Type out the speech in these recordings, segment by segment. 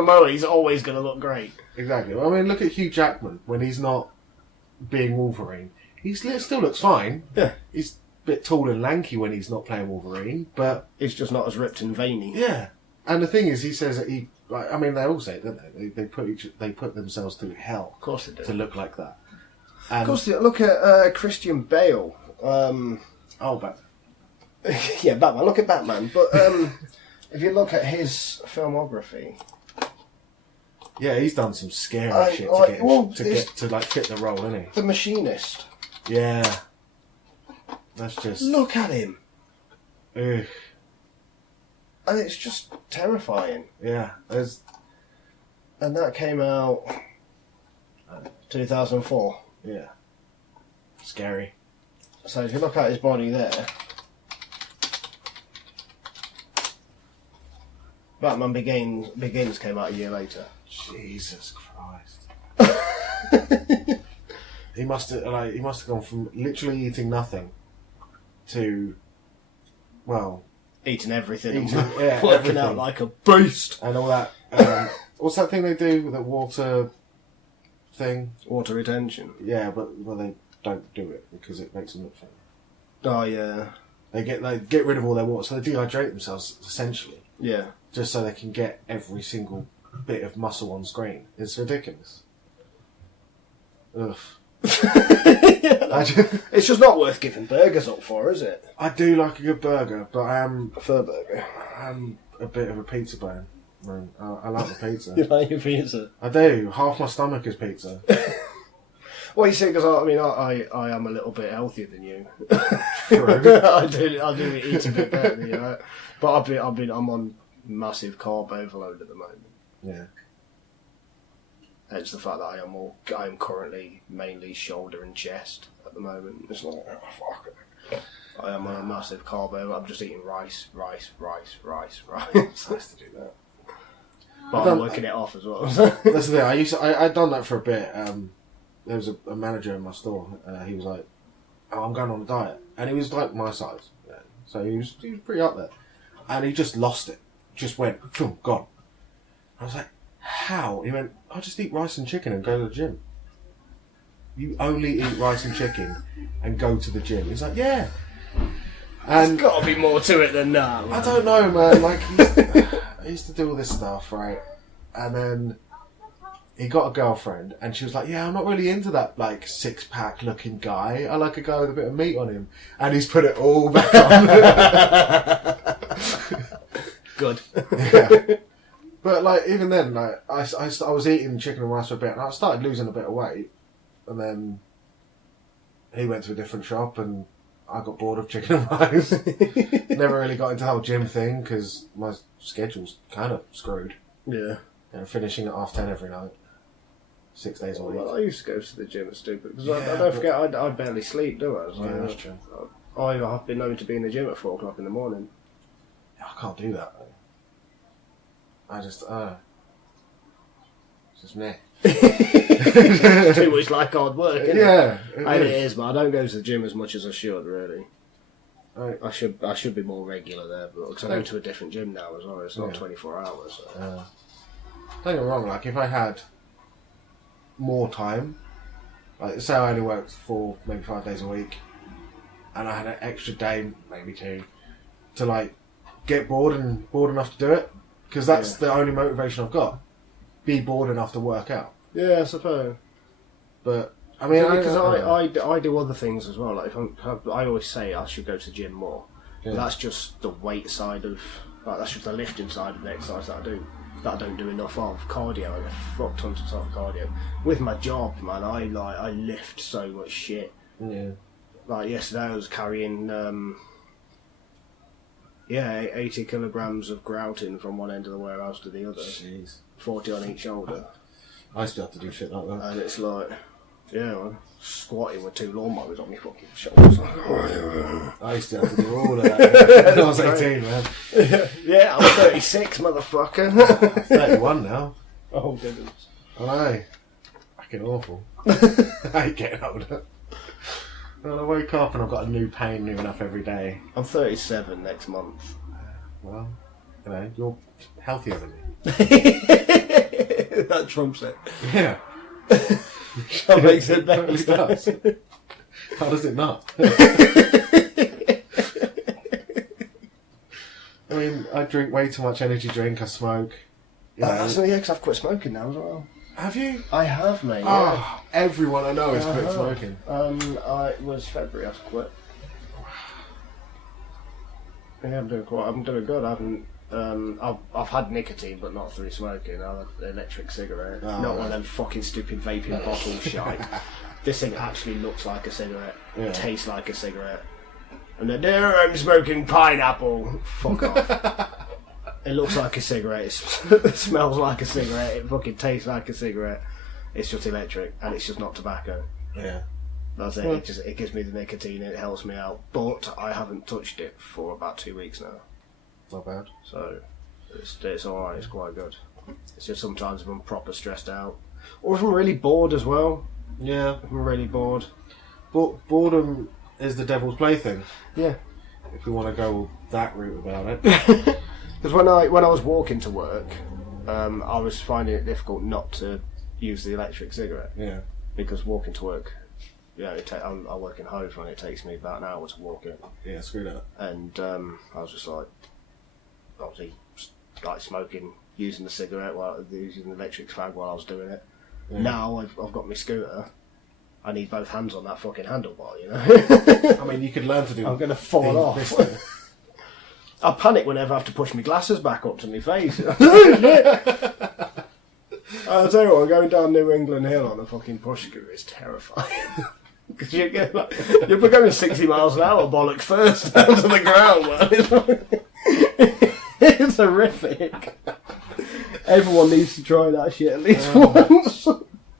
my molar, he's always going to look great. Exactly. I mean, look at Hugh Jackman when he's not being Wolverine. He still looks fine. Yeah. He's a bit tall and lanky when he's not playing Wolverine, but he's just not as ripped and veiny. Yeah. And the thing is, he says that he. Like, I mean, they all say it, don't they? They put themselves through hell. Of course they do. To look like that. And of course they do. Look at Christian Bale. Batman. Yeah, Batman. Look at Batman. But if you look at his filmography, yeah, he's done some scary shit to fit the role, hasn't he? The Machinist. Yeah. That's just. Look at him. Ugh. And it's just terrifying. Yeah. And that came out 2004. Yeah. Scary. So if you look at his body there, Batman Begins came out a year later. Jesus Christ. He must have gone from literally eating nothing to, well, eating everything, working everything. Out like a beast, and all that. What's that thing they do with the water thing? Water retention. Yeah, but they don't do it because it makes them look thin. Oh yeah. They get rid of all their water, so they dehydrate themselves essentially. Yeah. Just so they can get every single bit of muscle on screen. It's ridiculous. Ugh. It's just not worth giving burgers up for, is it? I do like a good burger, but I am a fur burger. I'm a bit of a pizza man. I like the pizza. You like your pizza? I do. Half my stomach is pizza. Well, you see, because I am a little bit healthier than you. True. I do eat a bit better than you. But I'm on massive carb overload at the moment. Yeah. It's the fact that I am currently mainly shoulder and chest at the moment. It's like, oh, fuck it. I am on a massive carb overload. I'm just eating rice. I used to do that. But I'm working it off as well. That's the thing. I'd done that for a bit. There was a manager in my store. He was like, "Oh, I'm going on a diet," and he was like my size, so he was pretty up there, and he just lost it. Just went, boom, gone. I was like, how? He went, I just eat rice and chicken and go to the gym. You only eat rice and chicken and go to the gym. He's like, yeah. And there's got to be more to it than that. Man. I don't know, man. Like, he used to do all this stuff, right? And then he got a girlfriend, and she was like, yeah, I'm not really into that, like, six-pack looking guy. I like a guy with a bit of meat on him. And he's put it all back on. Good. Yeah. But, like, even then, like, I was eating chicken and rice for a bit, and I started losing a bit of weight. And then he went to a different shop, and I got bored of chicken and rice. Never really got into the whole gym thing, because my schedule's kind of screwed. Yeah. Finishing at 10:30 every night. 6 days a week. Well, I used to go to the gym, it's stupid. Because I don't forget, I barely sleep, do I? Yeah, that's true. I have been known to be in the gym at 4 o'clock in the morning. I can't do that, though. I just, it's just meh. Too much like hard work, isn't it? And it is, but I don't go to the gym as much as I should, really. Right. I should be more regular there, but because I go to a different gym now as well. It's not 24 hours. So. Don't get me wrong, like, if I had more time, like, say I only worked 4, maybe 5 days a week, and I had an extra day, maybe 2, to, like, get bored enough to do it, because that's the only motivation I've got. Be bored enough to work out. Yeah, I suppose. But I mean, because I do other things as well. Like I always say I should go to the gym more. Yeah. But that's just the weight side of, like, that's just the lifting side of the exercise that I do. That I don't do enough of. Cardio, I get fuck tons of cardio. With my job, man, I lift so much shit. Yeah. Like yesterday, I was carrying 80 kilograms of grouting from one end of the warehouse to the other. Jeez. 40 on each shoulder. I used to have to do shit like that. And it's like, yeah, man, squatting with 2 lawnmowers on my fucking shoulders. I used to have to do all of that when I was 18, man. Yeah, I'm 36, motherfucker. I'm 31 now. Oh, goodness. I know. Fucking awful. I ain't getting older. Well, I wake up and I've got a new pain new enough every day. I'm 37 next month. Well, you know, you're healthier than me. Trumps it. Yeah. That makes it better. It does. How does it not? I mean, I drink way too much energy drink. I smoke. So yeah, because I've quit smoking now as well. Have you? I have, mate. Oh, everyone I know has quit smoking. It was February I quit. Yeah, I'm doing good. I haven't. I've had nicotine, but not through smoking. I had an electric cigarette, not one of them fucking stupid vaping bottle shite. This thing actually looks like a cigarette, tastes like a cigarette, and then there I'm smoking pineapple. Fuck off. It looks like a cigarette. It smells like a cigarette. It fucking tastes like a cigarette. It's just electric, and it's just not tobacco. Yeah. That's it. It gives me the nicotine and it helps me out. But I haven't touched it for about 2 weeks now. Not bad. So it's alright. It's quite good. It's just sometimes if I'm proper stressed out, or if I'm really bored as well. Yeah. If I'm really bored. But boredom is the devil's plaything. Yeah. If we want to go that route about it. Because when I was walking to work, I was finding it difficult not to use the electric cigarette. Yeah. Because walking to work, I work in Hove and it takes me about an hour to walk in. Yeah, screw that. And I was just like, obviously, like smoking, using the cigarette, using the electric fag while I was doing it. Yeah. Now I've got my scooter. I need both hands on that fucking handlebar, you know. I mean, you could learn to do. I'm going to fall off. I panic whenever I have to push my glasses back up to my face. I'll tell you what, going down New England Hill on a fucking push scooter is terrifying. Because you're going 60 miles an hour, bollock first, down to the ground, man. It's horrific. Everyone needs to try that shit at least once.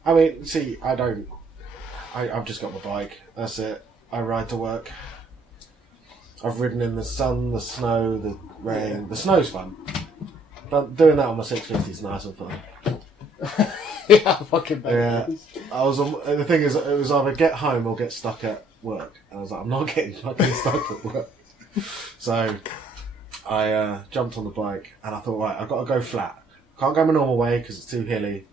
I mean, see, I've just got my bike. That's it. I ride to work. I've ridden in the sun, the snow, the rain. Yeah. The snow's fun. But doing that on my 650 is nice and fun. Yeah, fucking bad. Yeah. The thing is, it was either get home or get stuck at work. And I was like, I'm not getting fucking stuck at work. So I jumped on the bike and I thought, right, I've got to go flat. Can't go my normal way because it's too hilly.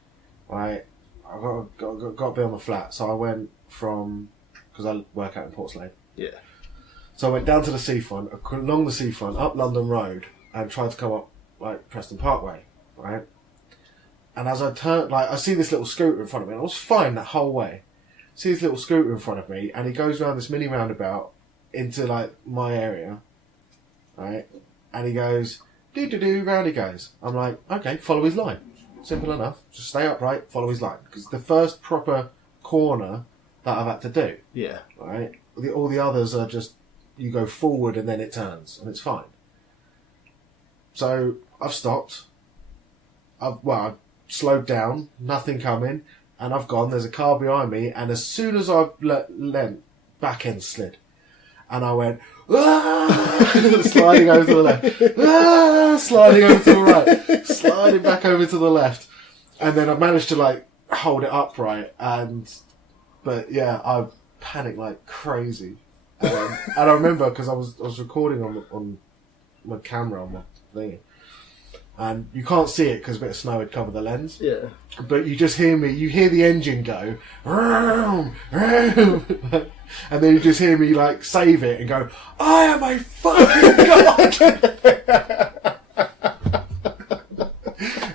Right, I've got to be on the flat. So I went because I work out in Portslade. Yeah. So I went down to the seafront, along the seafront, up London Road, and tried to come up like Preston Parkway, right? And as I turned, I see this little scooter in front of me, and I was fine that whole way. See this little scooter in front of me, and he goes around this mini roundabout into like my area, right? And he goes, do, round he goes. I'm like, okay, follow his line. Simple enough. Just stay upright, follow his line. Because the first proper corner that I've had to do. Yeah. Right? All the others are just, you go forward and then it turns, and it's fine. So I've stopped. I've slowed down, nothing coming, and I've gone. There's a car behind me, and as soon as I've leant, back end slid, and I went sliding over to the left, sliding over to the right, sliding back over to the left, and then I managed to hold it upright, but yeah, I panicked like crazy, and I remember because I was recording on my camera on my thing. And you can't see it because a bit of snow had covered the lens. Yeah. But you just hear the engine go, vroom, vroom, and then you just hear me save it and go, I am a fucking god!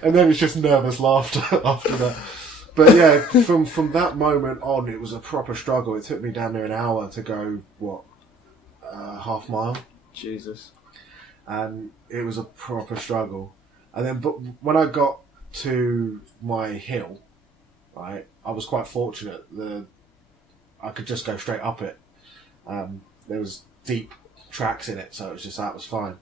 And then it's just nervous laughter after that. But yeah, from that moment on, it was a proper struggle. It took me down near an hour to go, half mile? Jesus. And it was a proper struggle. And then, but when I got to my hill, right, I was quite fortunate that I could just go straight up it. There was deep tracks in it, so that was fine.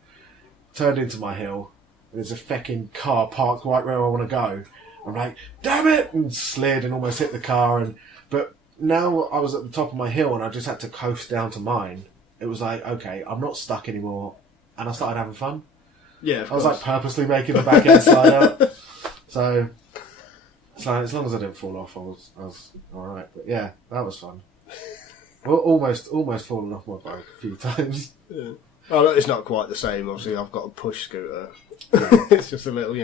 Turned into my hill. There's a fecking car parked right where I want to go. I'm like, damn it! And slid and almost hit the car. But now I was at the top of my hill and I just had to coast down to mine. It was like, okay, I'm not stuck anymore. And I started having fun. Yeah, I was purposely making the back end slide up. So as long as I didn't fall off, I was alright. But yeah, that was fun. Well, almost fallen off my bike a few times. Yeah. Oh, no, it's not quite the same. Obviously, I've got a push scooter. It's just a little,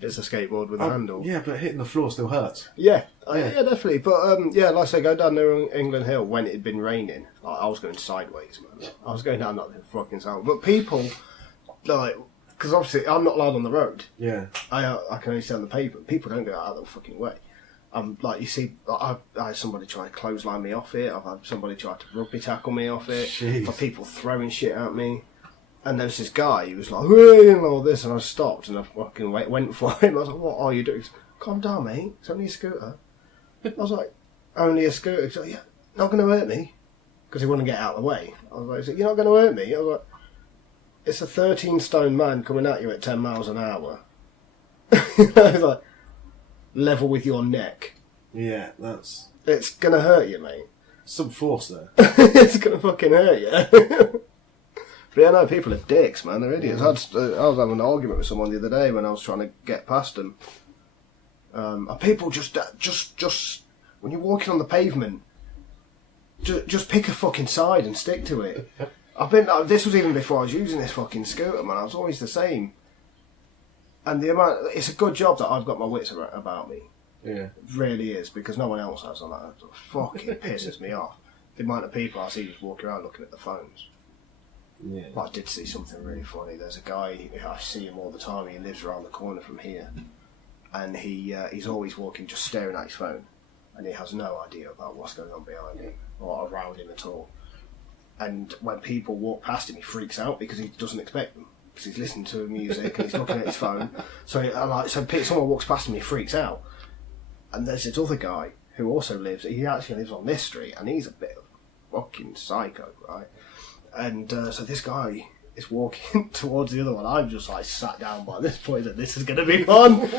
It's a skateboard with a handle. Yeah, but hitting the floor still hurts. Yeah, definitely. But like I say, go down there on England Hill when it had been raining. Like, I was going sideways, man. I was going down that fucking sound. But people, like, because obviously I'm not allowed on the road. Yeah. I can only stay on the pavement. People don't go out of the fucking way. Like, you see, I had somebody try to clothesline me off it. I've had somebody try to rugby tackle me off it. Jeez. For people throwing shit at me. And there was this guy who was like, hey, and all this, and I stopped and I fucking went for him. I was like, what are you doing? He's like, calm down, mate. It's only a scooter. I was like, only a scooter? He's like, yeah, not going to hurt me. Because he wouldn't get out of the way. I was like, you're not going to hurt me? I was like, it's a 13-stone man coming at you at 10 miles an hour. I was like, level with your neck. Yeah, that's... It's going to hurt you, mate. Some force there. It's going to fucking hurt you. But yeah, no, people are dicks, man. They're idiots. I was having an argument with someone the other day when I was trying to get past them. And people just when you're walking on the pavement, just pick a fucking side and stick to it. This was even before I was using this fucking scooter, man. I was always the same. And it's a good job that I've got my wits about me. Yeah. It really is, because no one else has on that. It fucking pisses me off. The amount of people I see just walking around looking at the phones. Yeah. But I did see something really funny. There's a guy, I see him all the time, he lives around the corner from here. And he's always walking just staring at his phone. And he has no idea about what's going on behind him or around him at all. And when people walk past him, he freaks out because he doesn't expect them. Because he's listening to music and he's looking at his phone. So someone walks past him, he freaks out. And there's this other guy who also he actually lives on this street, and he's a bit of a fucking psycho, right? And so this guy is walking towards the other one. I'm just like sat down by this point that this is going to be fun.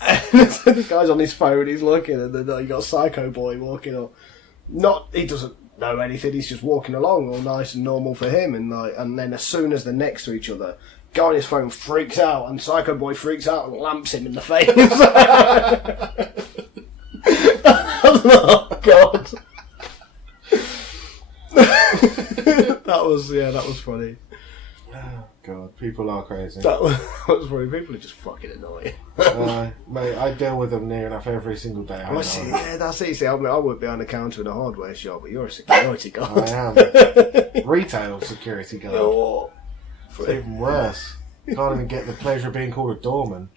And so this guy's on his phone, he's looking, and then you got Psycho Boy walking up. He doesn't know anything, he's just walking along, all nice and normal for him. And then as soon as they're next to each other, guy on his phone freaks out, and Psycho Boy freaks out and lamps him in the face. Oh God. that was funny. Oh God, people are crazy. That was funny. People are just fucking annoying. Mate, I deal with them near enough every single day. That's it. See, I work behind the counter in a hardware shop, but you're a security guard. I am. Retail security guard. Oh, it's even worse. Can't even get the pleasure of being called a doorman.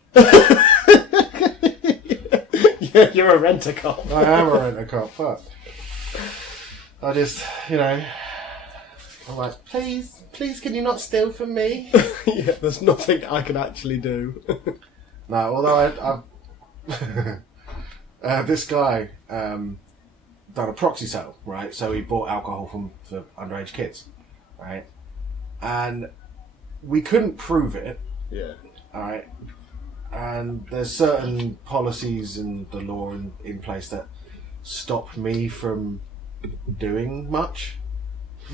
Yeah, you're a rent-a-cop. I am a rent-a-cop, fuck. I just, I'm like, please, can you not steal from me? Yeah, there's nothing I can actually do. No, although I've this guy done a proxy sale, right? So he bought alcohol for underage kids, right? And we couldn't prove it. Yeah. All right. And there's certain policies and the law in place that stop me from doing much,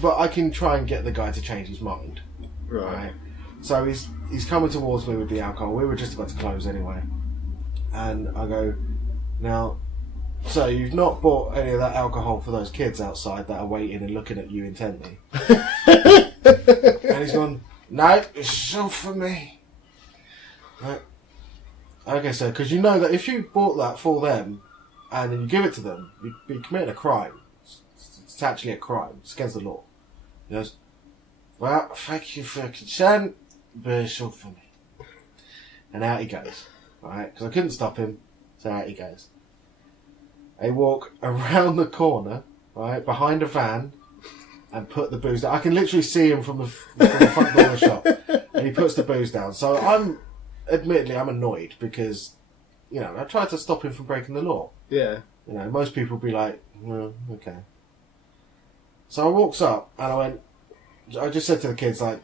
but I can try and get the guy to change his mind. Right. So he's coming towards me with the alcohol. We were just about to close anyway, and I go, now, so you've not bought any of that alcohol for those kids outside that are waiting and looking at you intently? And he's gone, no, it's all for me. Right. Okay, so because you know that if you bought that for them and then you give it to them, you'd be committing a crime. It's actually a crime. It's against the law. He goes, well, thank you for your consent, but it's all for me. And out he goes. Right? Because I couldn't stop him, so out he goes. They walk around the corner, right, behind a van, and put the booze down. I can literally see him from the front door of the shop. And he puts the booze down. So admittedly, I'm annoyed because, I tried to stop him from breaking the law. Yeah. Most people would be like, well, okay. So I walks up and I just said to the kids, like,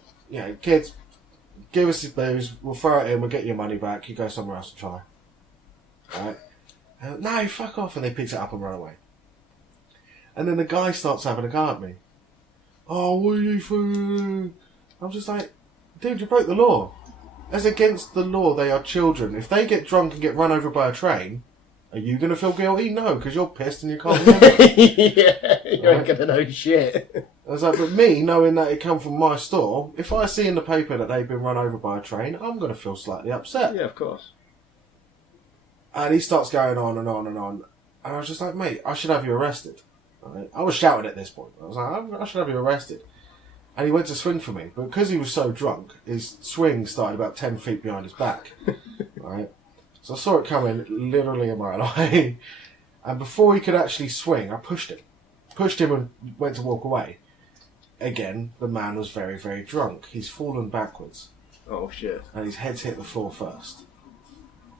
kids, give us the booze, we'll throw it in, we'll get your money back, you go somewhere else and try. Right? And, no, fuck off, and they picked it up and run away. And then the guy starts having a go at me. Oh, what are you for? I'm just like, dude, you broke the law. As against the law, they are children. If they get drunk and get run over by a train, are you going to feel guilty? No, because you're pissed and you can't remember. Yeah, you ain't going to know shit. I was like, but me, knowing that it come from my store, if I see in the paper that they've been run over by a train, I'm going to feel slightly upset. Yeah, of course. And he starts going on and on and on. And I was just like, mate, I should have you arrested. Right? I was shouting at this point. I was like, I should have you arrested. And he went to swing for me. But because he was so drunk, his swing started about 10 feet behind his back. Right? So I saw it coming literally a mile away. And before he could actually swing, I pushed him. Pushed him and went to walk away. Again, the man was very, very drunk. He's fallen backwards. Oh, shit. And his head's hit the floor first.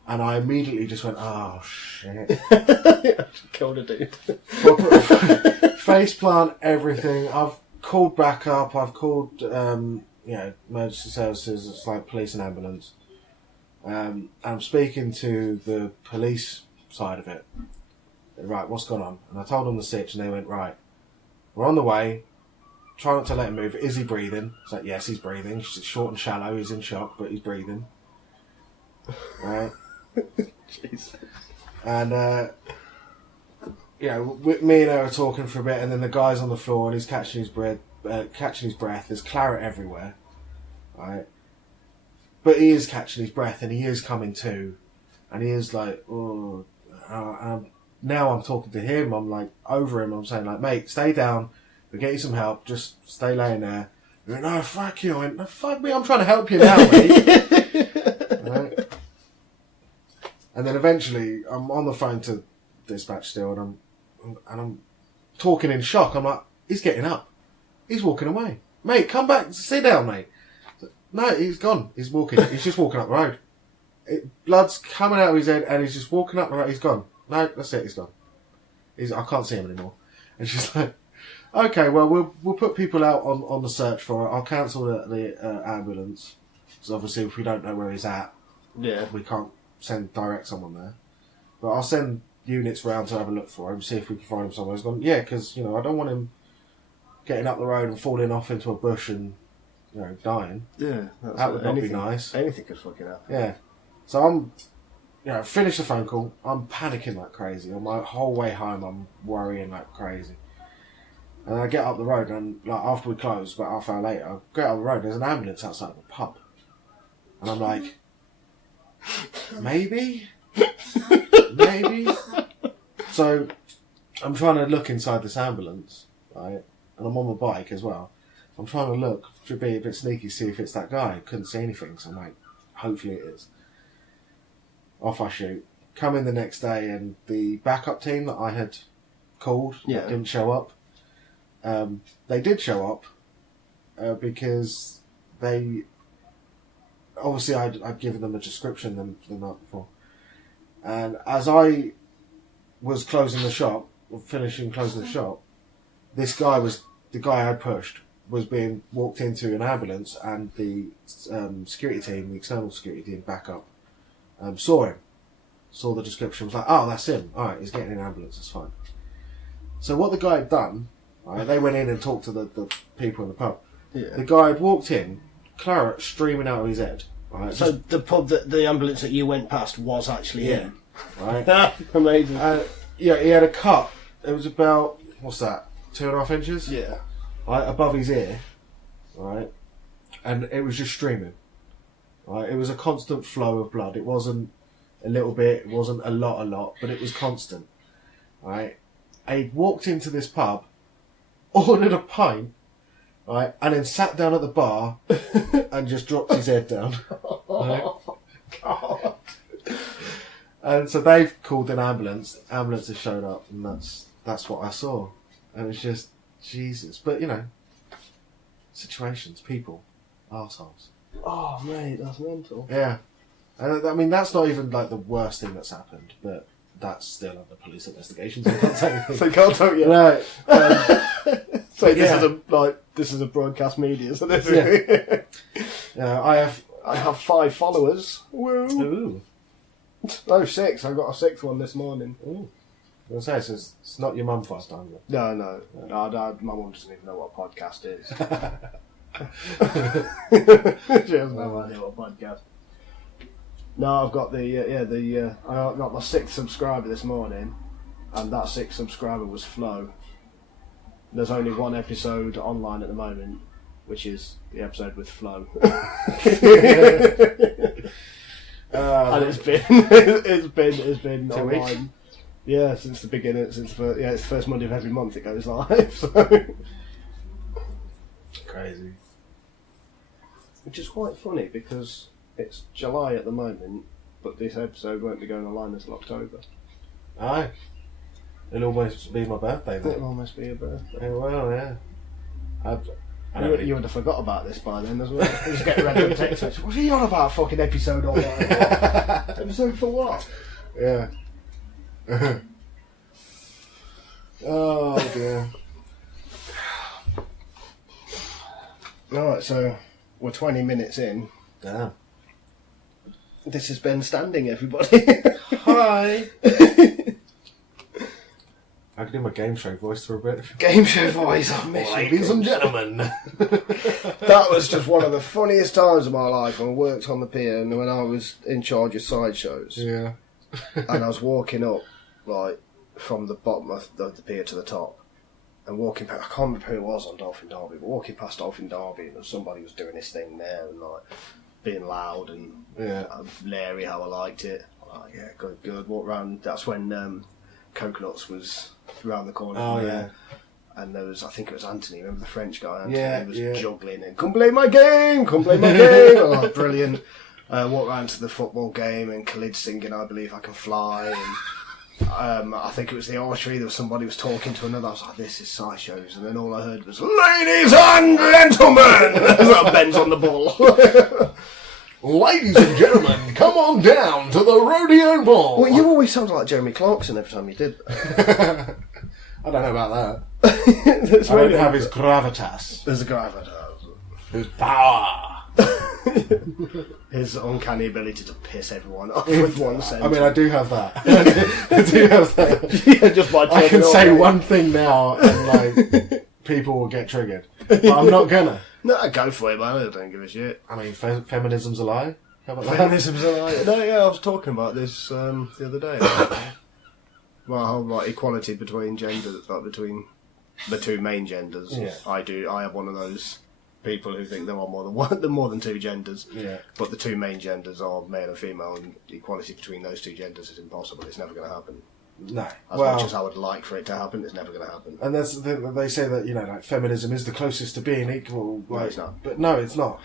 And I immediately just went, oh, shit. Killed a dude. Face plant, everything. I've called backup. I've called, emergency services. It's like police and ambulance. I'm speaking to the police side of it. Right, what's going on? And I told them the sitch, and they went, right, we're on the way. Try not to let him move. Is he breathing? It's like, yes, he's breathing. It's short and shallow. He's in shock, but he's breathing. Right? Jeez. And, me and her are talking for a bit, and then the guy's on the floor, and he's catching his breath. There's claret everywhere. Right? But he is catching his breath, and he is coming to. And he is like, oh. Now I'm talking to him. I'm like, over him. I'm saying, like, mate, stay down. We'll get you some help. Just stay laying there. He went, no, fuck you. I went, no, fuck me. I'm trying to help you now, mate. Right? And then eventually, I'm on the phone to dispatch still, and I'm talking in shock. I'm like, he's getting up. He's walking away. Mate, come back. Sit down, mate. No, he's gone. He's walking. He's just walking up the road. Blood's coming out of his head, and he's just walking up the road. He's gone. No, that's it. He's gone. I can't see him anymore. And she's like, okay, well, we'll put people out on the search for it. I'll cancel the ambulance. Because obviously, if we don't know where he's at, we can't send direct someone there. But I'll send units round to have a look for him, see if we can find him somewhere. He's gone, yeah, because, I don't want him getting up the road and falling off into a bush and, dying. Yeah. That would not be nice. Anything could fucking happen. Yeah. So I'm... finish the phone call. I'm panicking like crazy. On my whole way home, I'm worrying like crazy. And I get up the road, and like after we close, about half an hour later, I get up the road. There's an ambulance outside the pub, and I'm like, maybe. So I'm trying to look inside this ambulance, right? And I'm on my bike as well. I'm trying to look to be a bit sneaky, see if it's that guy. Couldn't see anything, so I'm like, hopefully it is. Off I shoot. Come in the next day, and the backup team that I had called didn't show up. They did show up because they... Obviously, I'd given them a description the night before. And as I was closing the shop, closing the shop, this guy the guy I pushed was being walked into an ambulance, and the security team, the external security team backup, saw the description, was like, oh, that's him. Alright, he's getting an ambulance, that's fine. So what the guy had done, right, they went in and talked to the people in the pub. Yeah. The guy had walked in, claret streaming out of his head. Right, so the pub, the ambulance that you went past was actually him. Right? Amazing. He had a cut. It was about, what's that, 2.5 inches? Yeah. Right, above his ear. Right? And it was just streaming. Right? It was a constant flow of blood. It wasn't a little bit, it wasn't a lot, but it was constant. Right? And he walked into this pub, ordered a pint, right, and then sat down at the bar and just dropped his head down. Right? God. And so they've called an ambulance. Ambulance has showed up, and that's what I saw. And it's just, Jesus. But, situations, people, arseholes. Oh, mate, that's mental. Yeah. And I mean, that's not even like the worst thing that's happened, but that's still under police investigation, so I can't say anything. So you can't tell you. No. So this is a broadcast media, so this Yeah, I have 5 followers. Woo. Ooh. No, 6. I got a 6th one this morning. Ooh. I was going to say, it's not your mum first time, but... No. My mum doesn't even know what a podcast is. She has no idea what a podcast. No, I've got I got my 6th subscriber this morning, and that 6th subscriber was Flo. There's only one episode online at the moment, which is the episode with Flo. And it's been 2 online. weeks? Yeah, since the beginning, it's the first Monday of every month it goes live. So. Crazy. Which is quite funny because it's July at the moment, but this episode won't be going online until October. Aye. It'll almost be my birthday then. It'll almost be your birthday. Yeah, well, yeah. You would have forgot about this by then as well. You just get random text messages. What's he on about? Fucking episode online. Episode for what? Yeah. Oh dear. Alright, so we're 20 minutes in. Damn. This has been Standing, everybody. Hi. I can do my game show voice for a bit. Game show voice, I miss you. Ladies and gentlemen. That was just one of the funniest times of my life when I worked on the pier and when I was in charge of sideshows. Yeah. And I was walking up, like, from the bottom of the pier to the top. And walking past, I can't remember who it was on Dolphin Derby, but walking past Dolphin Derby and somebody was doing this thing there and, like, being loud and leery how I liked it. I'm like, yeah, good. Walk round. That's when Coconuts was round the corner. Oh, from yeah. there. And there was, I think it was Anthony, remember the French guy? Anthony, Yeah, he was yeah. juggling and, come play my game! Oh, brilliant. Walked round to the football game and Khalid singing I Believe I Can Fly. And I think it was the archery, there was somebody who was talking to another. I was like, this is sideshows. And then all I heard was, ladies and gentlemen! As that Ben's on the ball. Ladies and gentlemen, come on down to the rodeo ball. Well, you always sounded like Jeremy Clarkson every time you did that. I don't know about that. I don't have his gravitas. There's a gravitas. His power. His uncanny ability to piss everyone off with one sentence. I mean, I do have that. I do have that. Yeah, just by I can turning say on, one thing now and, like, people will get triggered. But I'm not gonna. No, go for it, man. I don't give a shit. I mean, feminism's a lie. How about that? Feminism's a lie. No, yeah, I was talking about this the other day. Well, whole like equality between genders, like between the two main genders. Yeah. I have one of those people who think there are more than two genders. Yeah. But the two main genders are male and female, and equality between those two genders is impossible. It's never going to happen. No. As much as I would like for it to happen, it's never going to happen. And they say that, you know, like, feminism is the closest to being equal. Like, No, it's not. But no, it's not.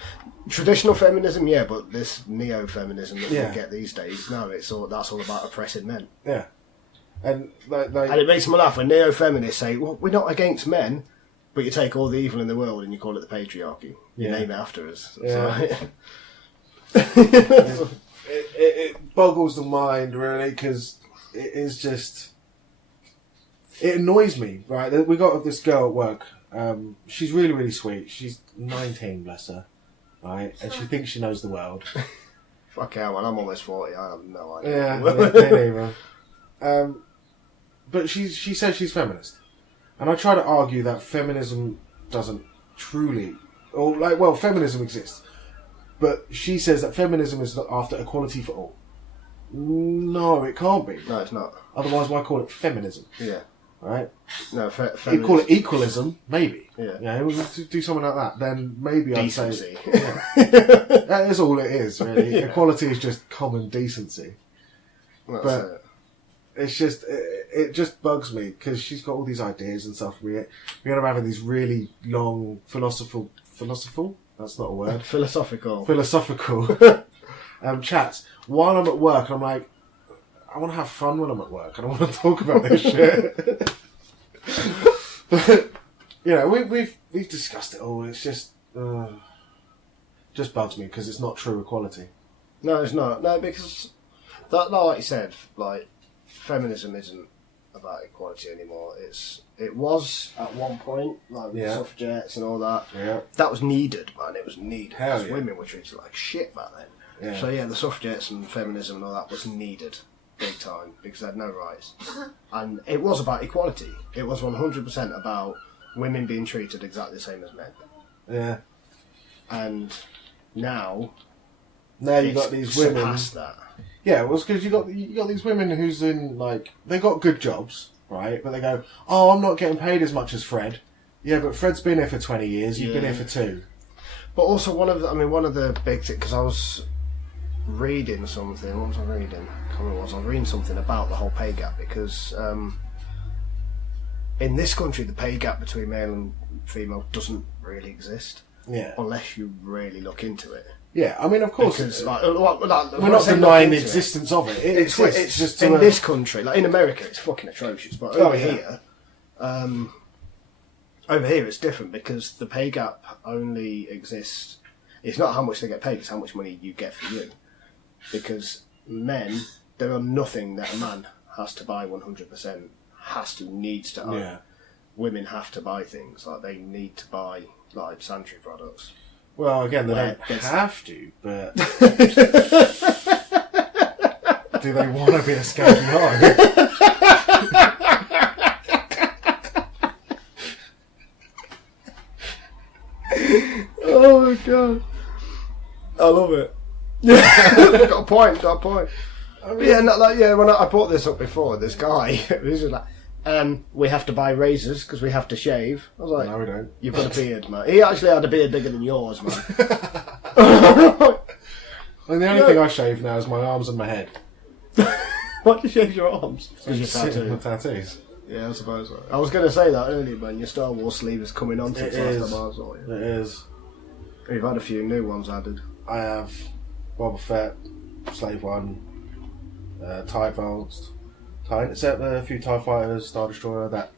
Traditional feminism, yeah, but this neo-feminism that Yeah. we get these days, no, that's all about oppressing men. Yeah. And And it makes me laugh when neo-feminists say, well, we're not against men, but you take all the evil in the world and you call it the patriarchy. You Yeah. name it after us. Yeah. So, It boggles the mind, really, because it is just... It annoys me, right? We got this girl at work. She's really, really sweet. She's 19, bless her, right? And she thinks she knows the world. fuck out, man. I'm almost 40. I have no idea. Yeah, me neither. But she says she's feminist. And I try to argue that feminism doesn't truly... Or, like, well, feminism exists. But she says that feminism is after equality for all. No, it can't be. No, it's not. Otherwise, why call it feminism? Yeah. Right? No, You call it equalism, maybe. Yeah. Yeah, we could do something like that. Then maybe decency. I'd say... Yeah. That is all it is, really. Yeah. Equality is just common decency. That's But- it. It's just, it just bugs me, because she's got all these ideas and stuff. We end up having these really long philosophical? That's not a word. Philosophical. Chats while I'm at work, and I'm like, I want to have fun when I'm at work. I don't want to talk about this shit. But, you know, we've discussed it all. It's just bugs me, because it's not true equality. No, it's not. No, because, like you said, like, feminism isn't about equality anymore. It was at one point, like with suffragettes and all that. Yeah. That was needed, man. It was needed. Hell Because yeah. women were treated like shit back then. Yeah. So yeah, the suffragettes and feminism and all that was needed, big time, because they had no rights. And it was about equality. It was 100% about women being treated exactly the same as men. Yeah. And now You've got these women. surpassed that. Yeah, well, it's because you got these women who's in, like, they got good jobs, right? But they go, oh, I'm not getting paid as much as Fred. Yeah, but Fred's been here for 20 years. You've been here for 2. But also one of the big things, because reading something. What was I reading? I can't remember what I was reading something about the whole pay gap because in this country the pay gap between male and female doesn't really exist. Yeah. Unless you really look into it. Yeah, I mean, of course, because, we're not denying the existence of it. It exists. It's just in this country, like in America, it's fucking atrocious. But over here, it's different because the pay gap only exists. It's not how much they get paid; it's how much money you get for you. Because men, there are nothing that a man has to buy 100%, needs to own. Yeah. Women have to buy things like they need to buy like sanitary products. Well, again, they don't have to, but do they want to be a skanky hog? Oh my god, I love it. Yeah, got a point. I mean, when I brought this up before, this guy, this is like, we have to buy razors because we have to shave. I was like, no, we don't. You've got a beard, man. He actually had a beard bigger than yours, man. And the only thing I shave now is my arms and my head. Why do you shave your arms? Because your tattoos. Yeah, I suppose so. I was going to say that earlier, man. Your Star Wars sleeve is coming on since last time I saw you. It is. You've had a few new ones added. I have Boba Fett, Slave One, TIE Advanced, TIE Interceptor, a few TIE Fighters, Star Destroyer that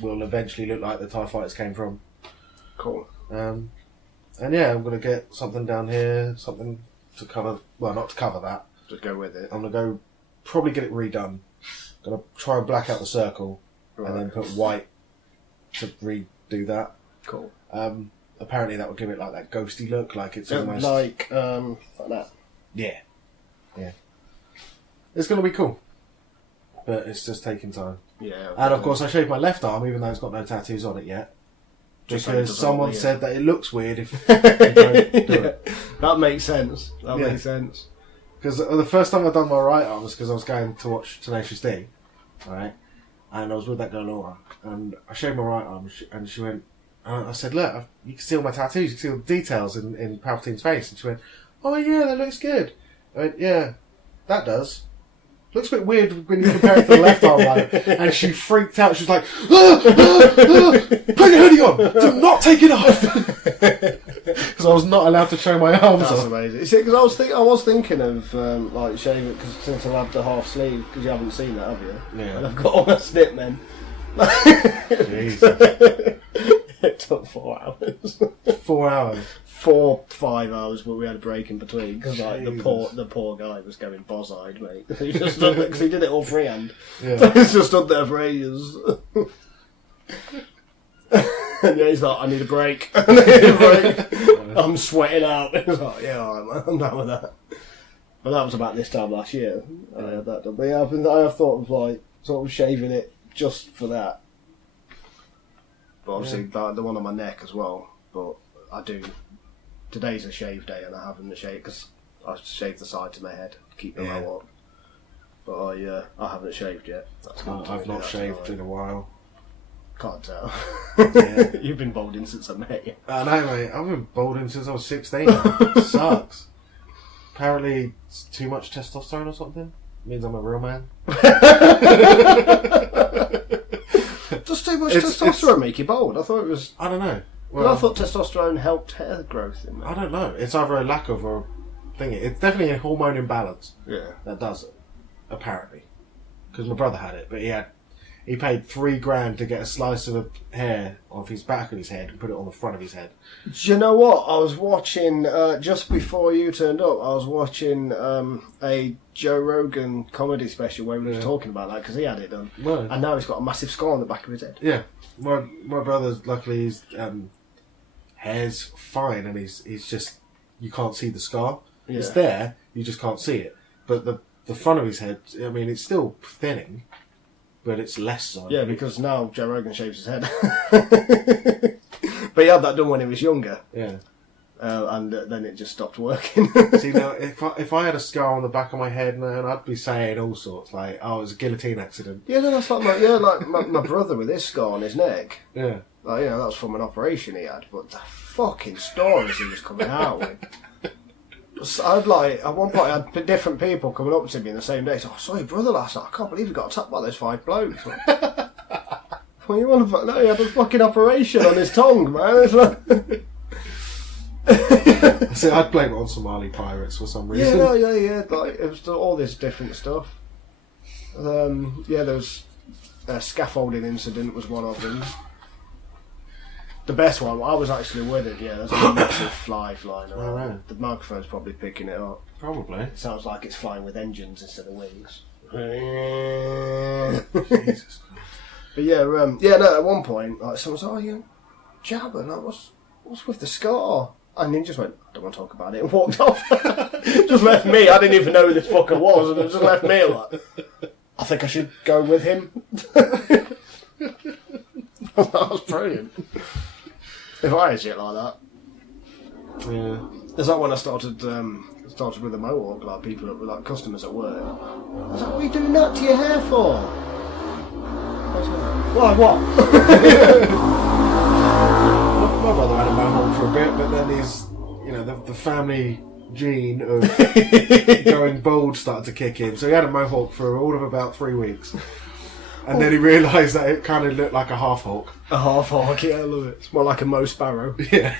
will eventually look like the TIE Fighters came from. Cool. And yeah, I'm going to get something down here, something to cover, well, not to cover that. Just go with it. I'm going to go probably get it redone. Going to try and black out the circle and then put white to redo that. Cool. Apparently that will give it like that ghosty look, like it's almost... Like that. Yeah. It's going to be cool. But it's just taking time. Yeah. And of course I shaved my left arm even though it's got no tattoos on it yet. Because someone said that it looks weird if you don't do it. That makes sense. Makes sense. Because the first time I done my right arm was because I was going to watch Tenacious D, right? And I was with that girl Laura, and I shaved my right arm, and she went. I said, "Look, you can see all my tattoos, you can see all the details in Palpatine's face." And she went, "Oh yeah, that looks good." I went, "Yeah, that does. Looks a bit weird when you compare it to the left arm." Like, and she freaked out. She was like, "Put your hoodie on. Do not take it off." Because I was not allowed to show my arms off. That's amazing. See, because I was thinking of like shaving it since I had the half sleeve because you haven't seen that, have you? Yeah. And I've got all my snip men. Jesus. It took 4 hours. 4 hours. 5 hours, but we had a break in between because like the poor guy was going boss-eyed, mate. He just stood there because he did it all freehand. Yeah. He's just stood there for ages. And yeah, he's like, I need a break. I'm sweating out. He's like, yeah, alright, man, I'm down with that. But that was about this time last year. I had that done. But yeah, I have thought of like sort of shaving it just for that. But obviously, the one on my neck as well. But I do. Today's a shave day, and I haven't shaved because I shaved the sides of my head to keep the low up. But I haven't shaved yet. I've not shaved in a while. Can't tell. Yeah. You've been balding since I met you. I know, mate. I've been balding since I was 16. It sucks. Apparently, it's too much testosterone or something. It means I'm a real man. Does too much testosterone make you bald? I thought it was. I don't know. Well, I thought testosterone helped hair growth in that. I don't know. It's either a lack of or a thing. It's definitely a hormone imbalance. Yeah. That does it. Apparently. Because my brother had it, but he paid $3,000 to get a slice of hair off his back of his head and put it on the front of his head. Do you know what? I was watching, just before you turned up, I was watching a Joe Rogan comedy special where he was talking about that because he had it done. No. And now he's got a massive scar on the back of his head. Yeah. My brother's, luckily, his hair's fine and he's just, you can't see the scar. Yeah. It's there, you just can't see it. But the front of his head, I mean, it's still thinning. But it's less so. Yeah, because now Joe Rogan shaves his head. But he had that done when he was younger. Yeah. And then it just stopped working. See, now, if I had a scar on the back of my head, man, I'd be saying all sorts, like, oh, it was a guillotine accident. Yeah, no, that's like my brother with his scar on his neck. Yeah. Like, that was from an operation he had, but the fucking stories he was coming out with. I'd like, at one point I had different people coming up to me in the same day. So, I saw your brother last night. I can't believe he got attacked by those 5 blokes. Well, you want to? No, he had a fucking operation on his tongue, man. It's like... See, I'd blame it on Somali pirates for some reason. Yeah. Like, it was all this different stuff. There was a scaffolding incident was one of them. The best one, I was actually with it. Yeah, there's a massive fly flying around. Oh, right. The microphone's probably picking it up. Probably. It sounds like it's flying with engines instead of wings. Jesus Christ. But no. At one point, like someone said, "Oh, you Jabba, like, what's with the scar?" And he just went, "I don't want to talk about it," and walked off. Just left me. I didn't even know who this fucker was, and it just left me like, I think I should go with him. That was brilliant. If I had shit like that. Yeah. It's like when I started with the mohawk, like people that were like customers at work. I was like, "What are you doing that to your hair for?" I was like, "Why, what?" My brother had a mohawk for a bit, but then his, the family gene of going bald started to kick in. So he had a mohawk for all of about 3 weeks. And then he realised that it kind of looked like a half hawk. A half hawk, yeah, I love it. It's more like a Mo Sparrow. Yeah.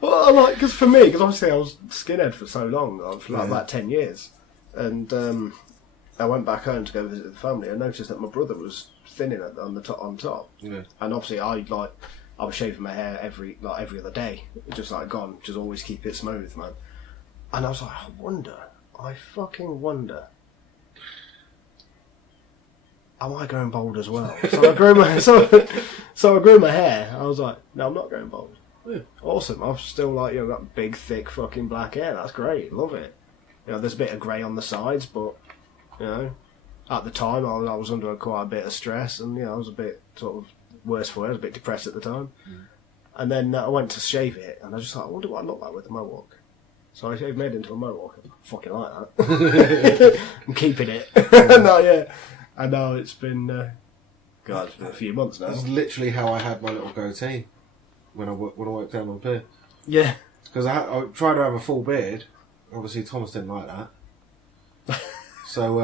Well, because for me, because obviously I was skinhead for so long, for like about 10 years. And I went back home to go visit the family. I noticed that my brother was thinning on top. Yeah. And obviously I was shaving my hair every other day. Just like gone, just always keep it smooth, man. And I was like, I fucking wonder, am I going bald as well? So I grew my I grew my hair. I was like, no, I'm not going bald. Yeah. Awesome. I've still got big, thick, fucking black hair. That's great. Love it. There's a bit of grey on the sides, but at the time I was under quite a bit of stress, and I was a bit sort of worse for it. I was a bit depressed at the time. And then I went to shave it, and I was just like, I wonder what I look like with a mohawk. So I shaved made into a mohawk. I fucking like that. I'm keeping it. No, yeah. And now it's been, it's been a few months now. That's literally how I had my little goatee when I worked down on pier. Yeah. Because I tried to have a full beard. Obviously, Thomas didn't like that. So,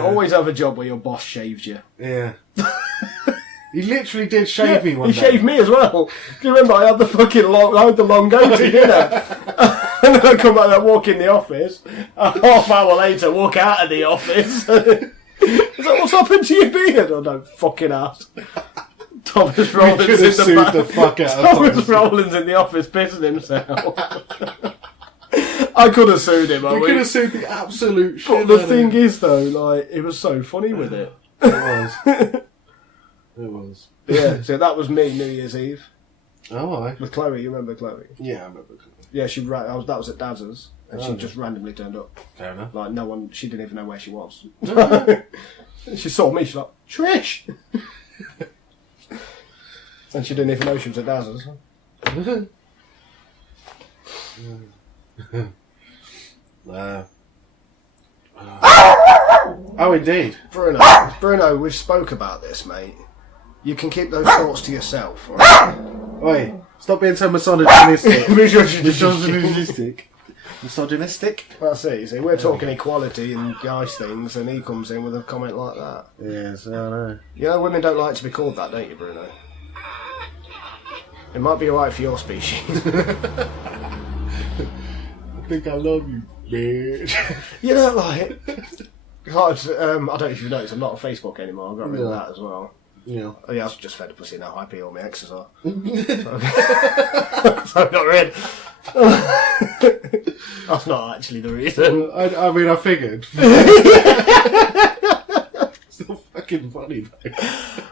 always have a job where your boss shaves you. Yeah. He literally did shave me one day. He shaved me as well. Do you remember I had the long goatee, didn't I? And then I come back and walk in the office. A half hour later, walk out of the office. He's like, "What's happened to your beard?" Oh, no, fucking ass. Thomas Rowland's in the back. The fuck out of Thomas Rowland's in the office pissing himself. I could have sued him. You could have sued the absolute shit. But the thing is, though, it was so funny with it. It was. It was. Yeah, so that was me New Year's Eve. Oh, I. With Chloe, you remember Chloe? Yeah, I remember Chloe. Yeah, that was at Daz's, and she just randomly turned up. Fair enough. Like, no one, she didn't even know where she was. She saw me, she's like, "Trish!" And she didn't even know she was at Daz's. Oh, indeed. Bruno, we've spoke about this, mate. You can keep those thoughts to yourself, right? Oi, stop being so misogynistic. Misogynistic? That's it, you see. We're talking equality and nice things, and he comes in with a comment like that. Yes, I know. Women don't like to be called that, don't you, Bruno? It might be alright for your species. I think I love you, bitch. I don't know if you've noticed, I'm not on Facebook anymore. I've got rid of that as well. Yeah. Oh, yeah, I was just fed up with seeing how happy all my exes are. So I got rid. That's not actually the reason. I mean, I figured. It's still fucking funny, though.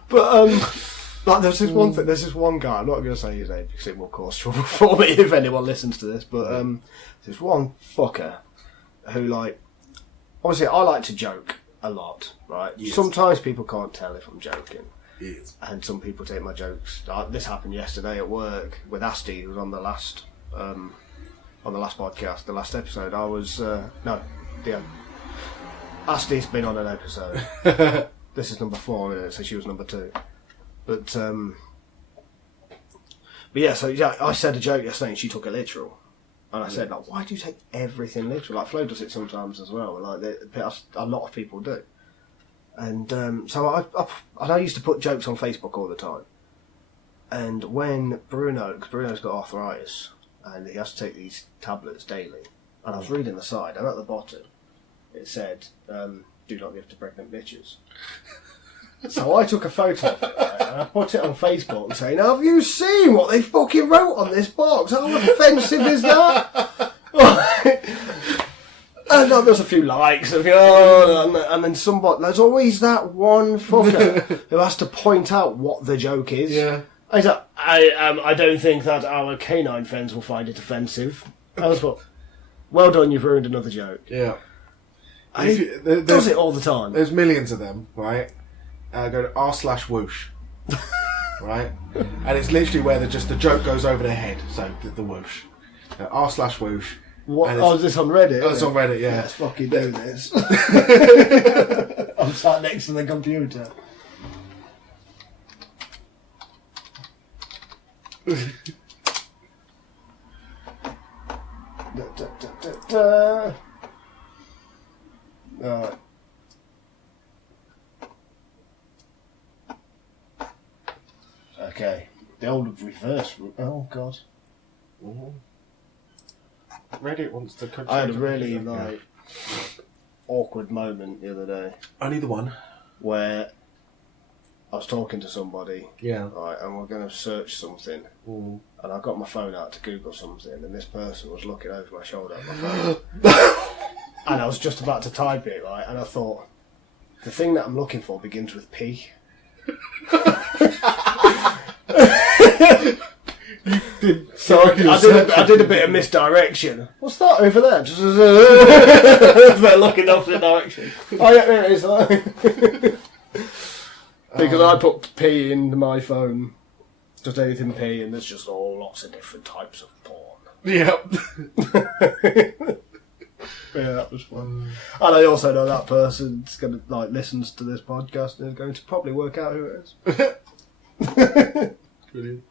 But, there's this one guy, I'm not going to say his name because it will cause trouble for me if anyone listens to this, but there's one fucker who, obviously I like to joke a lot, right? Yes. Sometimes people can't tell if I'm joking. Yes. And some people take my jokes. This happened yesterday at work with Asti, who was on the last podcast, the last episode. Asti's been on an episode. This is number 4, isn't it? So she was number 2. But yeah, so yeah, I said a joke yesterday and she took it literal. And I said, like, why do you take everything literal? Like, Flo does it sometimes as well. Like, a lot of people do. And so I used to put jokes on Facebook all the time. And when because Bruno's got arthritis, and he has to take these tablets daily, and I was reading the side, and at the bottom, it said, do not give to pregnant bitches. So I took a photo of it, right, and I put it on Facebook saying, have you seen what they fucking wrote on this box? How offensive is that? And there's a few likes, and then there's always that one fucker who has to point out what the joke is. Yeah. I said, I don't think that our canine friends will find it offensive. I was like, well done, you've ruined another joke. Yeah. Does it all the time. There's millions of them, right? Go to r/whoosh, right? And it's literally where the joke goes over their head, so the whoosh. R/whoosh. What? Oh, is this on Reddit? Oh, it's on Reddit, yeah. Let's fucking do this. I'm sat next to the computer. Alright. Okay. The old reverse. Oh god. Mm-hmm. Reddit wants to. I had a really awkward moment the other day. Only the one where I was talking to somebody. Yeah. Right, and we're going to search something. Mm. And I got my phone out to Google something, and this person was looking over my shoulder at my phone. And I was just about to type it, right? And I thought, the thing that I'm looking for begins with P. So I did a bit of misdirection. What's that over there? They're looking off the direction. Oh yeah, there it is. Because I put P in my phone, just anything P, and there's just lots of different types of porn. Yep. Yeah, that was fun. And I also know that person's gonna listens to this podcast and is going to probably work out who it is. Brilliant.